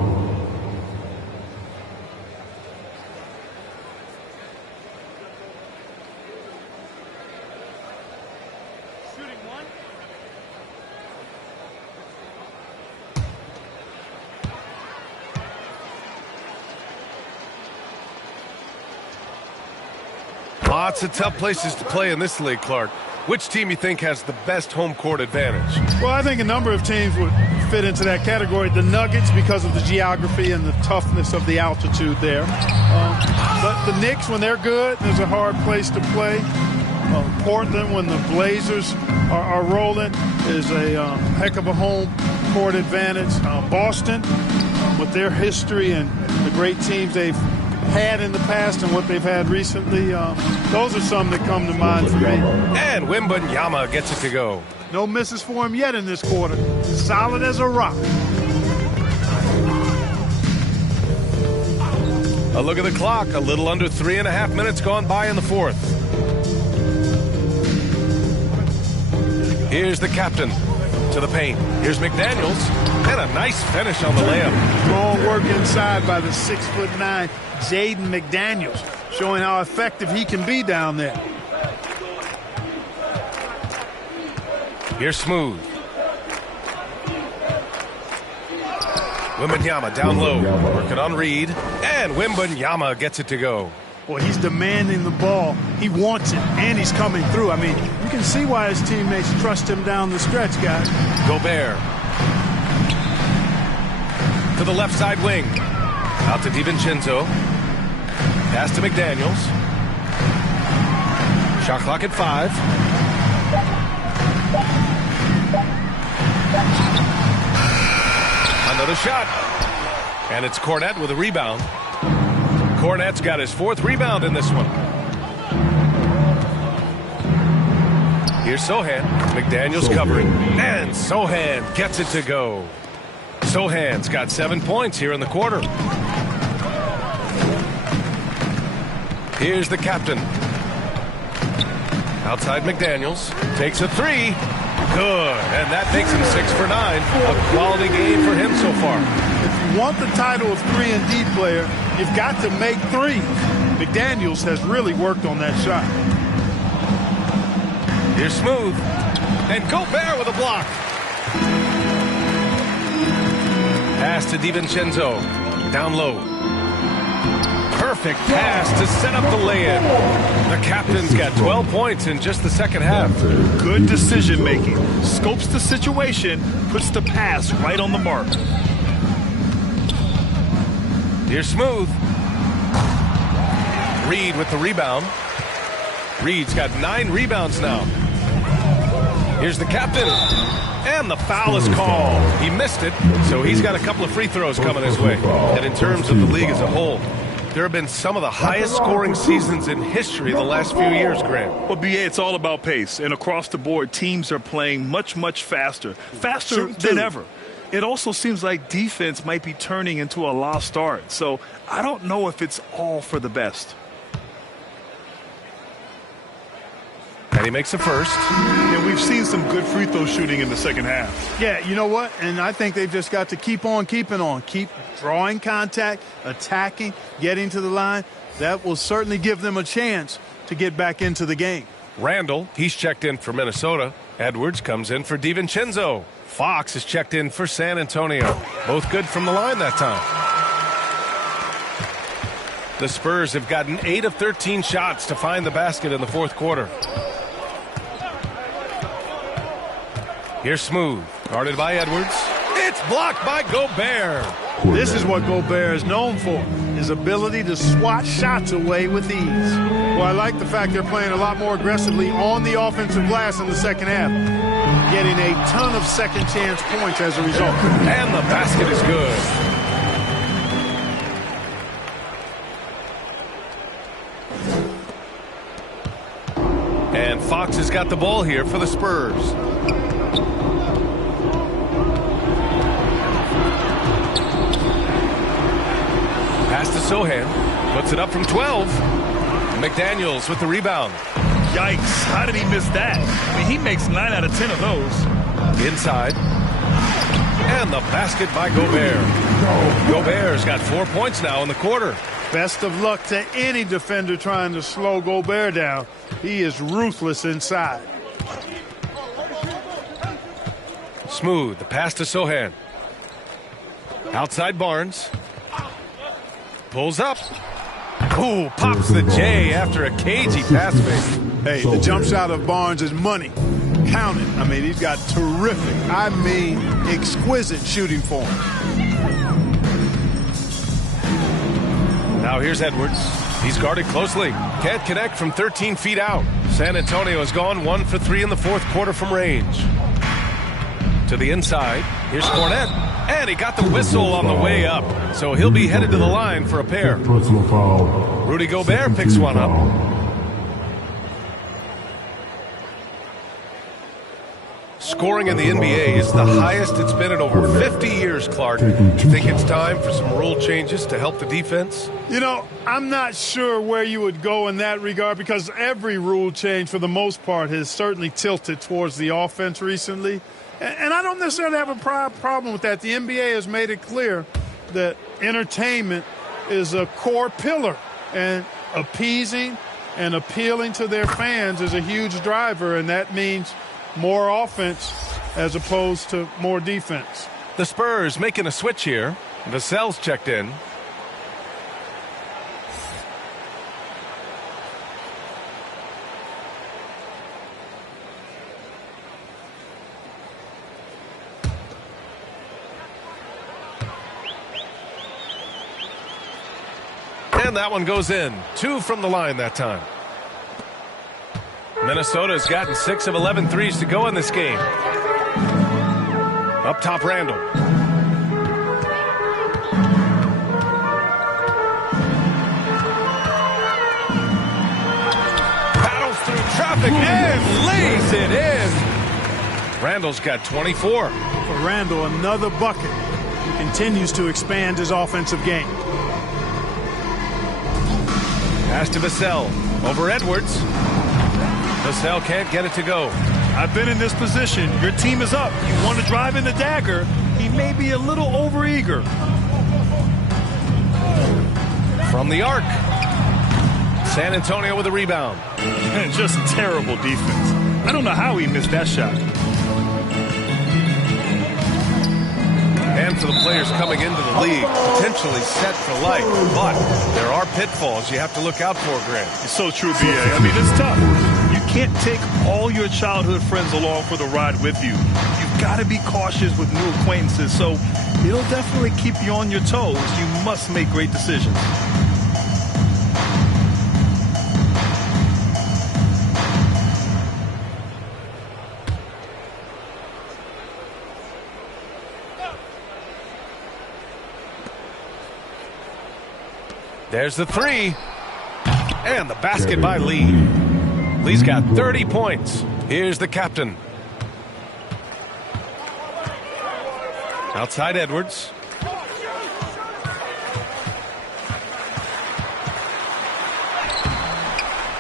Lots of tough places to play in this league, Clark. Which team you think has the best home court advantage? Well, I think a number of teams would fit into that category. The Nuggets, because of the geography and the toughness of the altitude there. But the Knicks, when they're good, there's a hard place to play. Portland, when the Blazers are rolling, is a heck of a home court advantage. Boston, with their history and the great teams they've had in the past and what they've had recently, those are some that come to mind for me. And Wembanyama gets it to go. No misses for him yet in this quarter. Solid as a rock. A look at the clock. A little under 3.5 minutes gone by in the 4th. Here's the captain to the paint. Here's McDaniels. And a nice finish on the layup. Strong work inside by the 6'9" Jaden McDaniels. showing how effective he can be down there. Here's Smooth. Wembanyama down low, working on Reed, and Wembanyama gets it to go. Well, he's demanding the ball. He wants it, and he's coming through. I mean, you can see why his teammates trust him down the stretch, guys. Gobert. To the left side wing. Out to DiVincenzo. Pass to McDaniels. Shot clock at 5. Another shot. And it's Kornet with a rebound. Kornet's got his 4th rebound in this one. Here's Sochan. McDaniels covering. And Sochan gets it to go. Sochan's got 7 points here in the quarter. Here's the captain. Outside McDaniels. Takes a 3. Good. And that makes him 6 for 9. A quality game for him so far. If you want the title of 3-and-D player, you've got to make threes. McDaniels has really worked on that shot. Here's Smooth. And Gobert with a block. Pass to DiVincenzo. Down low. Perfect pass to set up the lay-in. The captain's got 12 points in just the second half. Good decision making. Scopes the situation, puts the pass right on the mark. Here's Smooth. Reed with the rebound. Reed's got 9 rebounds now. Here's the captain. And the foul is called. He missed it, so he's got a couple of free throws coming his way. And in terms of the league as a whole, there have been some of the highest scoring seasons in history the last few years, Grant. Well, BA, it's all about pace. And across the board, teams are playing much, much faster. Faster than ever. It also seems like defense might be turning into a lost art. So I don't know if it's all for the best. And he makes the first. And we've seen some good free throw shooting in the second half. Yeah, you know what? And I think they've just got to keep on keeping on. Keep drawing contact, attacking, getting to the line. That will certainly give them a chance to get back into the game. Randall, he's checked in for Minnesota. Edwards comes in for DiVincenzo. Fox is checked in for San Antonio. Both good from the line that time. The Spurs have gotten 8 of 13 shots to find the basket in the fourth quarter. Here's Smooth, guarded by Edwards. It's blocked by Gobert. This is what Gobert is known for, his ability to swat shots away with ease. Well, I like the fact they're playing a lot more aggressively on the offensive glass in the second half, getting a ton of second chance points as a result. And the basket is good. And Fox has got the ball here for the Spurs. Pass to Sochan. Puts it up from 12. McDaniels with the rebound. Yikes. How did he miss that? I mean, he makes 9 out of 10 of those. Inside. And the basket by Gobert. Gobert's got 4 points now in the quarter. Best of luck to any defender trying to slow Gobert down. He is ruthless inside. Smooth. The pass to Sochan. Outside Barnes. Pulls up. Ooh, pops the J after a cagey pass fake. Hey, the jump shot of Barnes is money. Count it. I mean, he's got terrific, I mean, exquisite shooting form. Now here's Edwards. He's guarded closely. Can't connect from 13 feet out. San Antonio has gone 1 for 3 in the fourth quarter from range. To the inside. Here's Kornet. And he got the whistle on the way up. So he'll be headed to the line for a pair. Rudy Gobert picks one up. Scoring in the NBA is the highest it's been in over 50 years, Clark. Do you think it's time for some rule changes to help the defense? You know, I'm not sure where you would go in that regard because every rule change, for the most part, has certainly tilted towards the offense recently. And I don't necessarily have a problem with that. The NBA has made it clear that entertainment is a core pillar. And appeasing and appealing to their fans is a huge driver, and that means more offense as opposed to more defense. The Spurs making a switch here. Vassell's checked in. And that one goes in. 2 from the line that time. Minnesota's gotten 6 of 11 threes to go in this game. Up top, Randall. Battles through traffic and lays it in. Randall's got 24. For Randall, another bucket. He continues to expand his offensive game. Pass to Vassell. Over Edwards. Vassell can't get it to go. I've been in this position. Your team is up. You want to drive in the dagger. He may be a little overeager. From the arc. San Antonio with a rebound. Just terrible defense. I don't know how he missed that shot. And for the players coming into the league, potentially set for life. But there are pitfalls you have to look out for, Grant. It's so true, B.A. I mean, it's tough. You can't take all your childhood friends along for the ride with you. You've got to be cautious with new acquaintances, so it'll definitely keep you on your toes. You must make great decisions. There's the 3. And the basket by Lee. Lee's got 30 points. Here's the captain. Outside Edwards.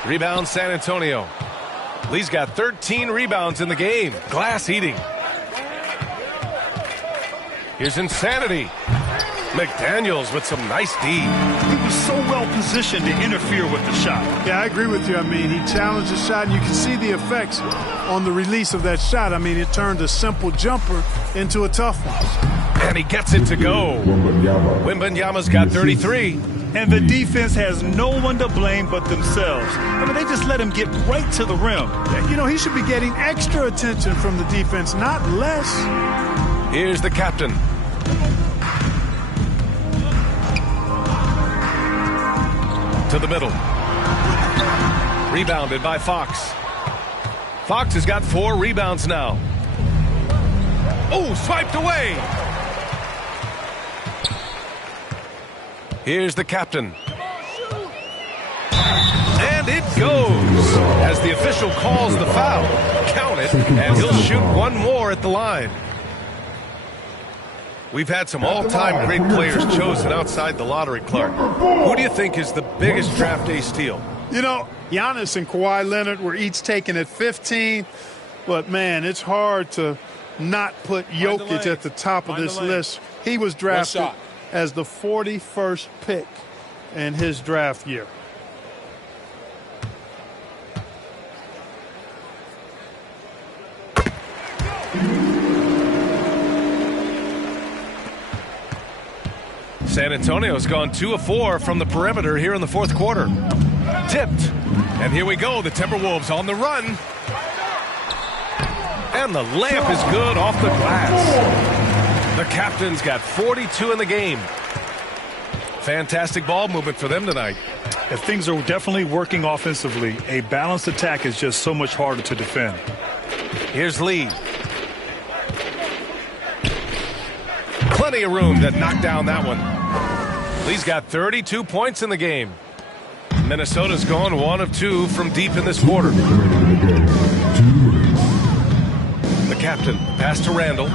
Rebound San Antonio. Lee's got 13 rebounds in the game. Glass eating. Here's Insanity. McDaniels with some nice D. He was so well positioned to interfere with the shot. Yeah, I agree with you. I mean, he challenged the shot, and you can see the effects on the release of that shot. I mean, it turned a simple jumper into a tough one. And he gets it to go. Wembanyama's got 33. And the defense has no one to blame but themselves. I mean, they just let him get right to the rim. You know, he should be getting extra attention from the defense, not less. Here's the captain. To the middle. Rebounded by Fox. Fox has got 4 rebounds now. Oh, swiped away. Here's the captain. And it goes. As the official calls the foul. Count it, and he'll shoot one more at the line. We've had some all-time great players chosen outside the lottery, Clark. Who do you think is the biggest draft day steal? You know, Giannis and Kawhi Leonard were each taken at 15. But, man, it's hard to not put Jokic at the top of this list. He was drafted as the 41st pick in his draft year. San Antonio's gone 2 of 4 from the perimeter here in the fourth quarter. Tipped. And here we go. The Timberwolves on the run. And the layup is good off the glass. The captain's got 42 in the game. Fantastic ball movement for them tonight. If things are definitely working offensively, a balanced attack is just so much harder to defend. Here's Lee. Plenty of room to knock down that one. Lee's got 32 points in the game. Minnesota's gone 1 of 2 from deep in this quarter. The captain, pass to Randall.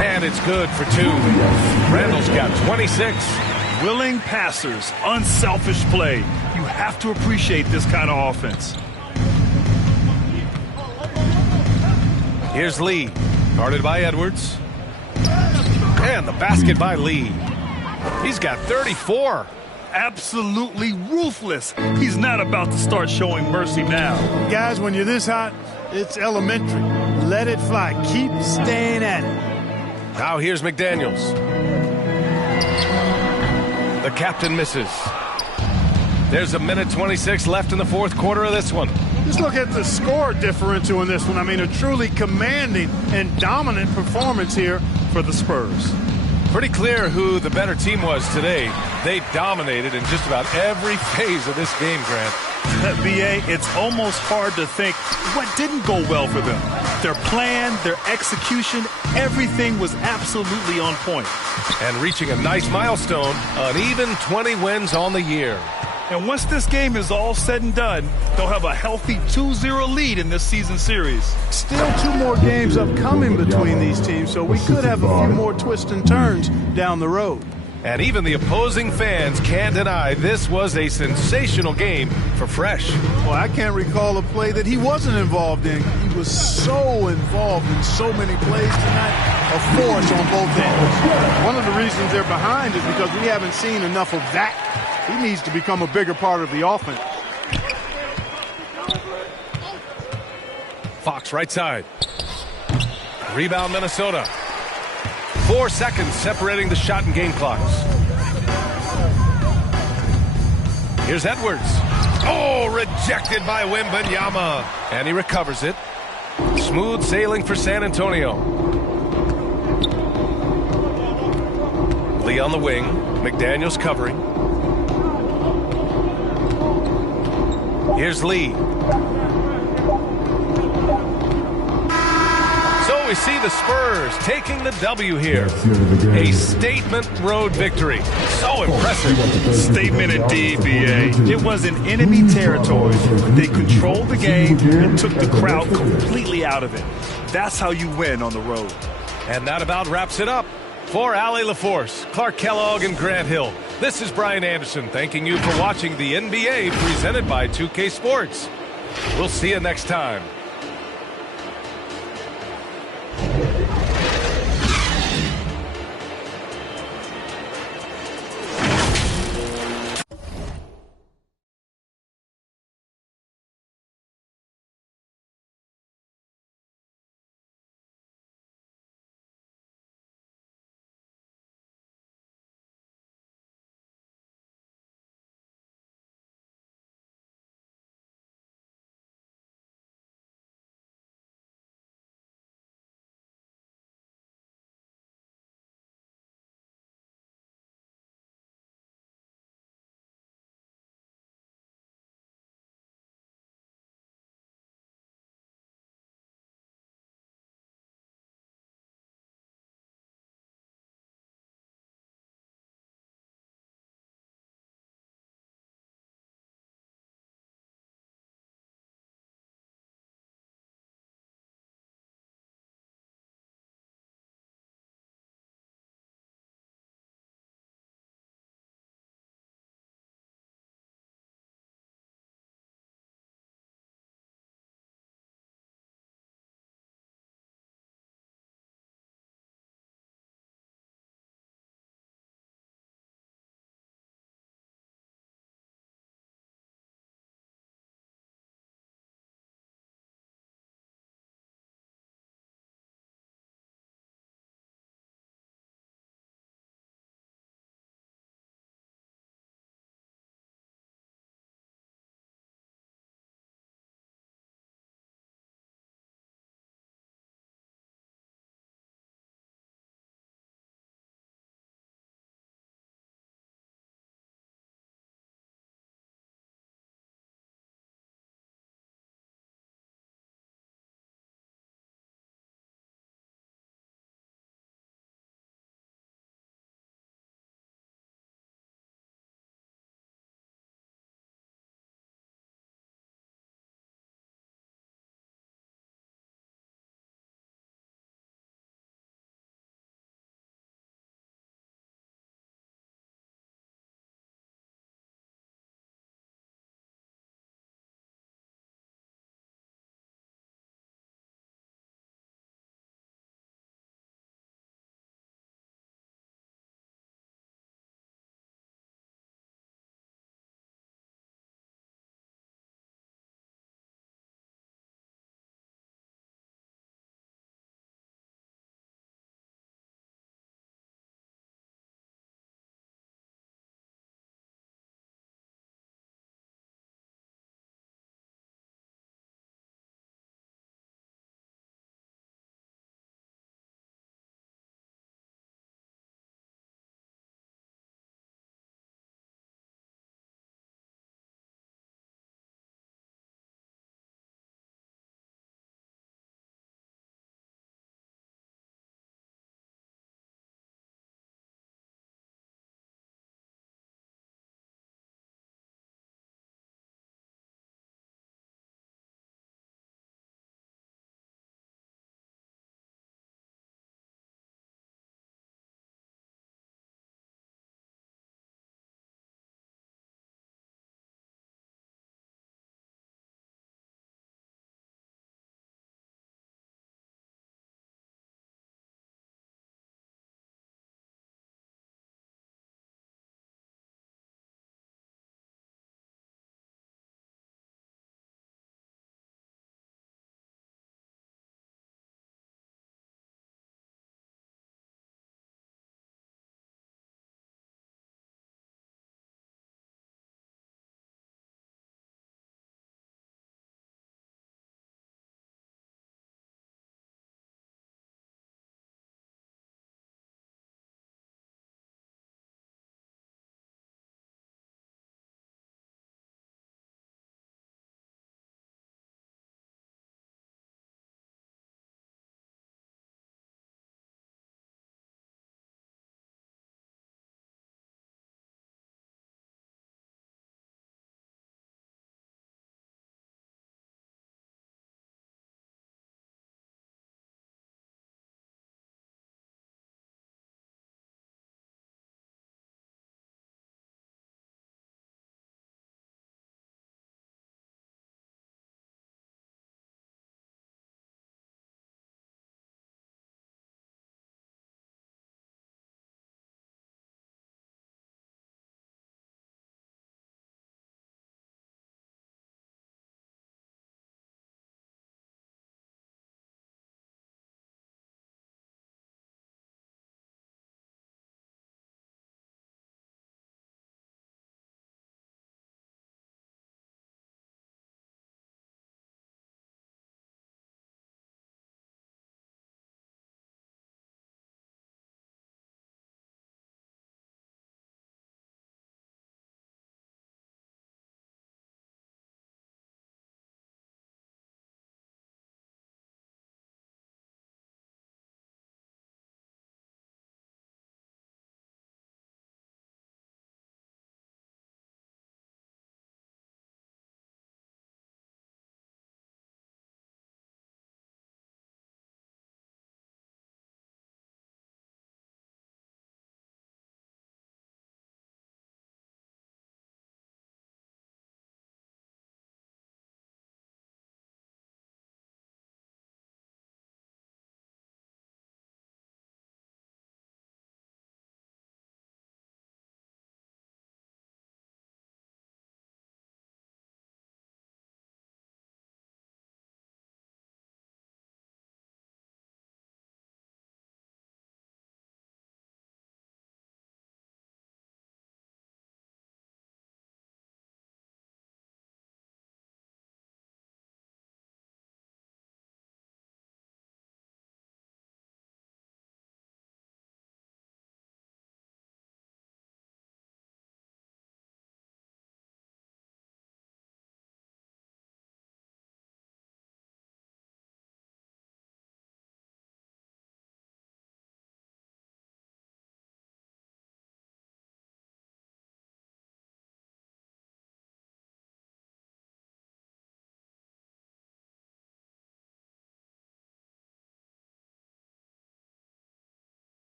And it's good for 2. Randall's got 26. Willing passers, unselfish play. You have to appreciate this kind of offense. Here's Lee. Guarded by Edwards. And the basket by Lee. He's got 34. absolutely ruthless. He's not about to start showing mercy now. Guys, when you're this hot, it's elementary. Let it fly. Keep staying at it. Now here's McDaniels. The captain misses. There's a minute 26 left in the fourth quarter of this one. Just look at the score differential in this one. I mean, a truly commanding and dominant performance here for the Spurs. Pretty clear who the better team was today. They dominated in just about every phase of this game, Grant. BA, it's almost hard to think what didn't go well for them. Their plan, their execution, everything was absolutely on point. And reaching a nice milestone, an even 20 wins on the year. And once this game is all said and done, they'll have a healthy 2-0 lead in this season series. Still 2 more games upcoming between these teams, so we could have a few more twists and turns down the road. And even the opposing fans can't deny this was a sensational game for Fresh. Well, I can't recall a play that he wasn't involved in. He was so involved in so many plays tonight, a force on both ends. One of the reasons they're behind is because we haven't seen enough of that. He needs to become a bigger part of the offense. Fox right side. Rebound Minnesota. 4 seconds separating the shot and game clocks. Here's Edwards. Oh, rejected by Wembanyama. And he recovers it. Smooth sailing for San Antonio. Lee on the wing. McDaniels covering. Here's Lee. So we see the Spurs taking the W here. A statement road victory. So impressive. Statement indeed, BA. It was in enemy territory. They controlled the game and took the crowd completely out of it. That's how you win on the road. And that about wraps it up. For Allie LaForce, Clark Kellogg, and Grant Hill, this is Brian Anderson thanking you for watching the NBA presented by 2K Sports. We'll see you next time.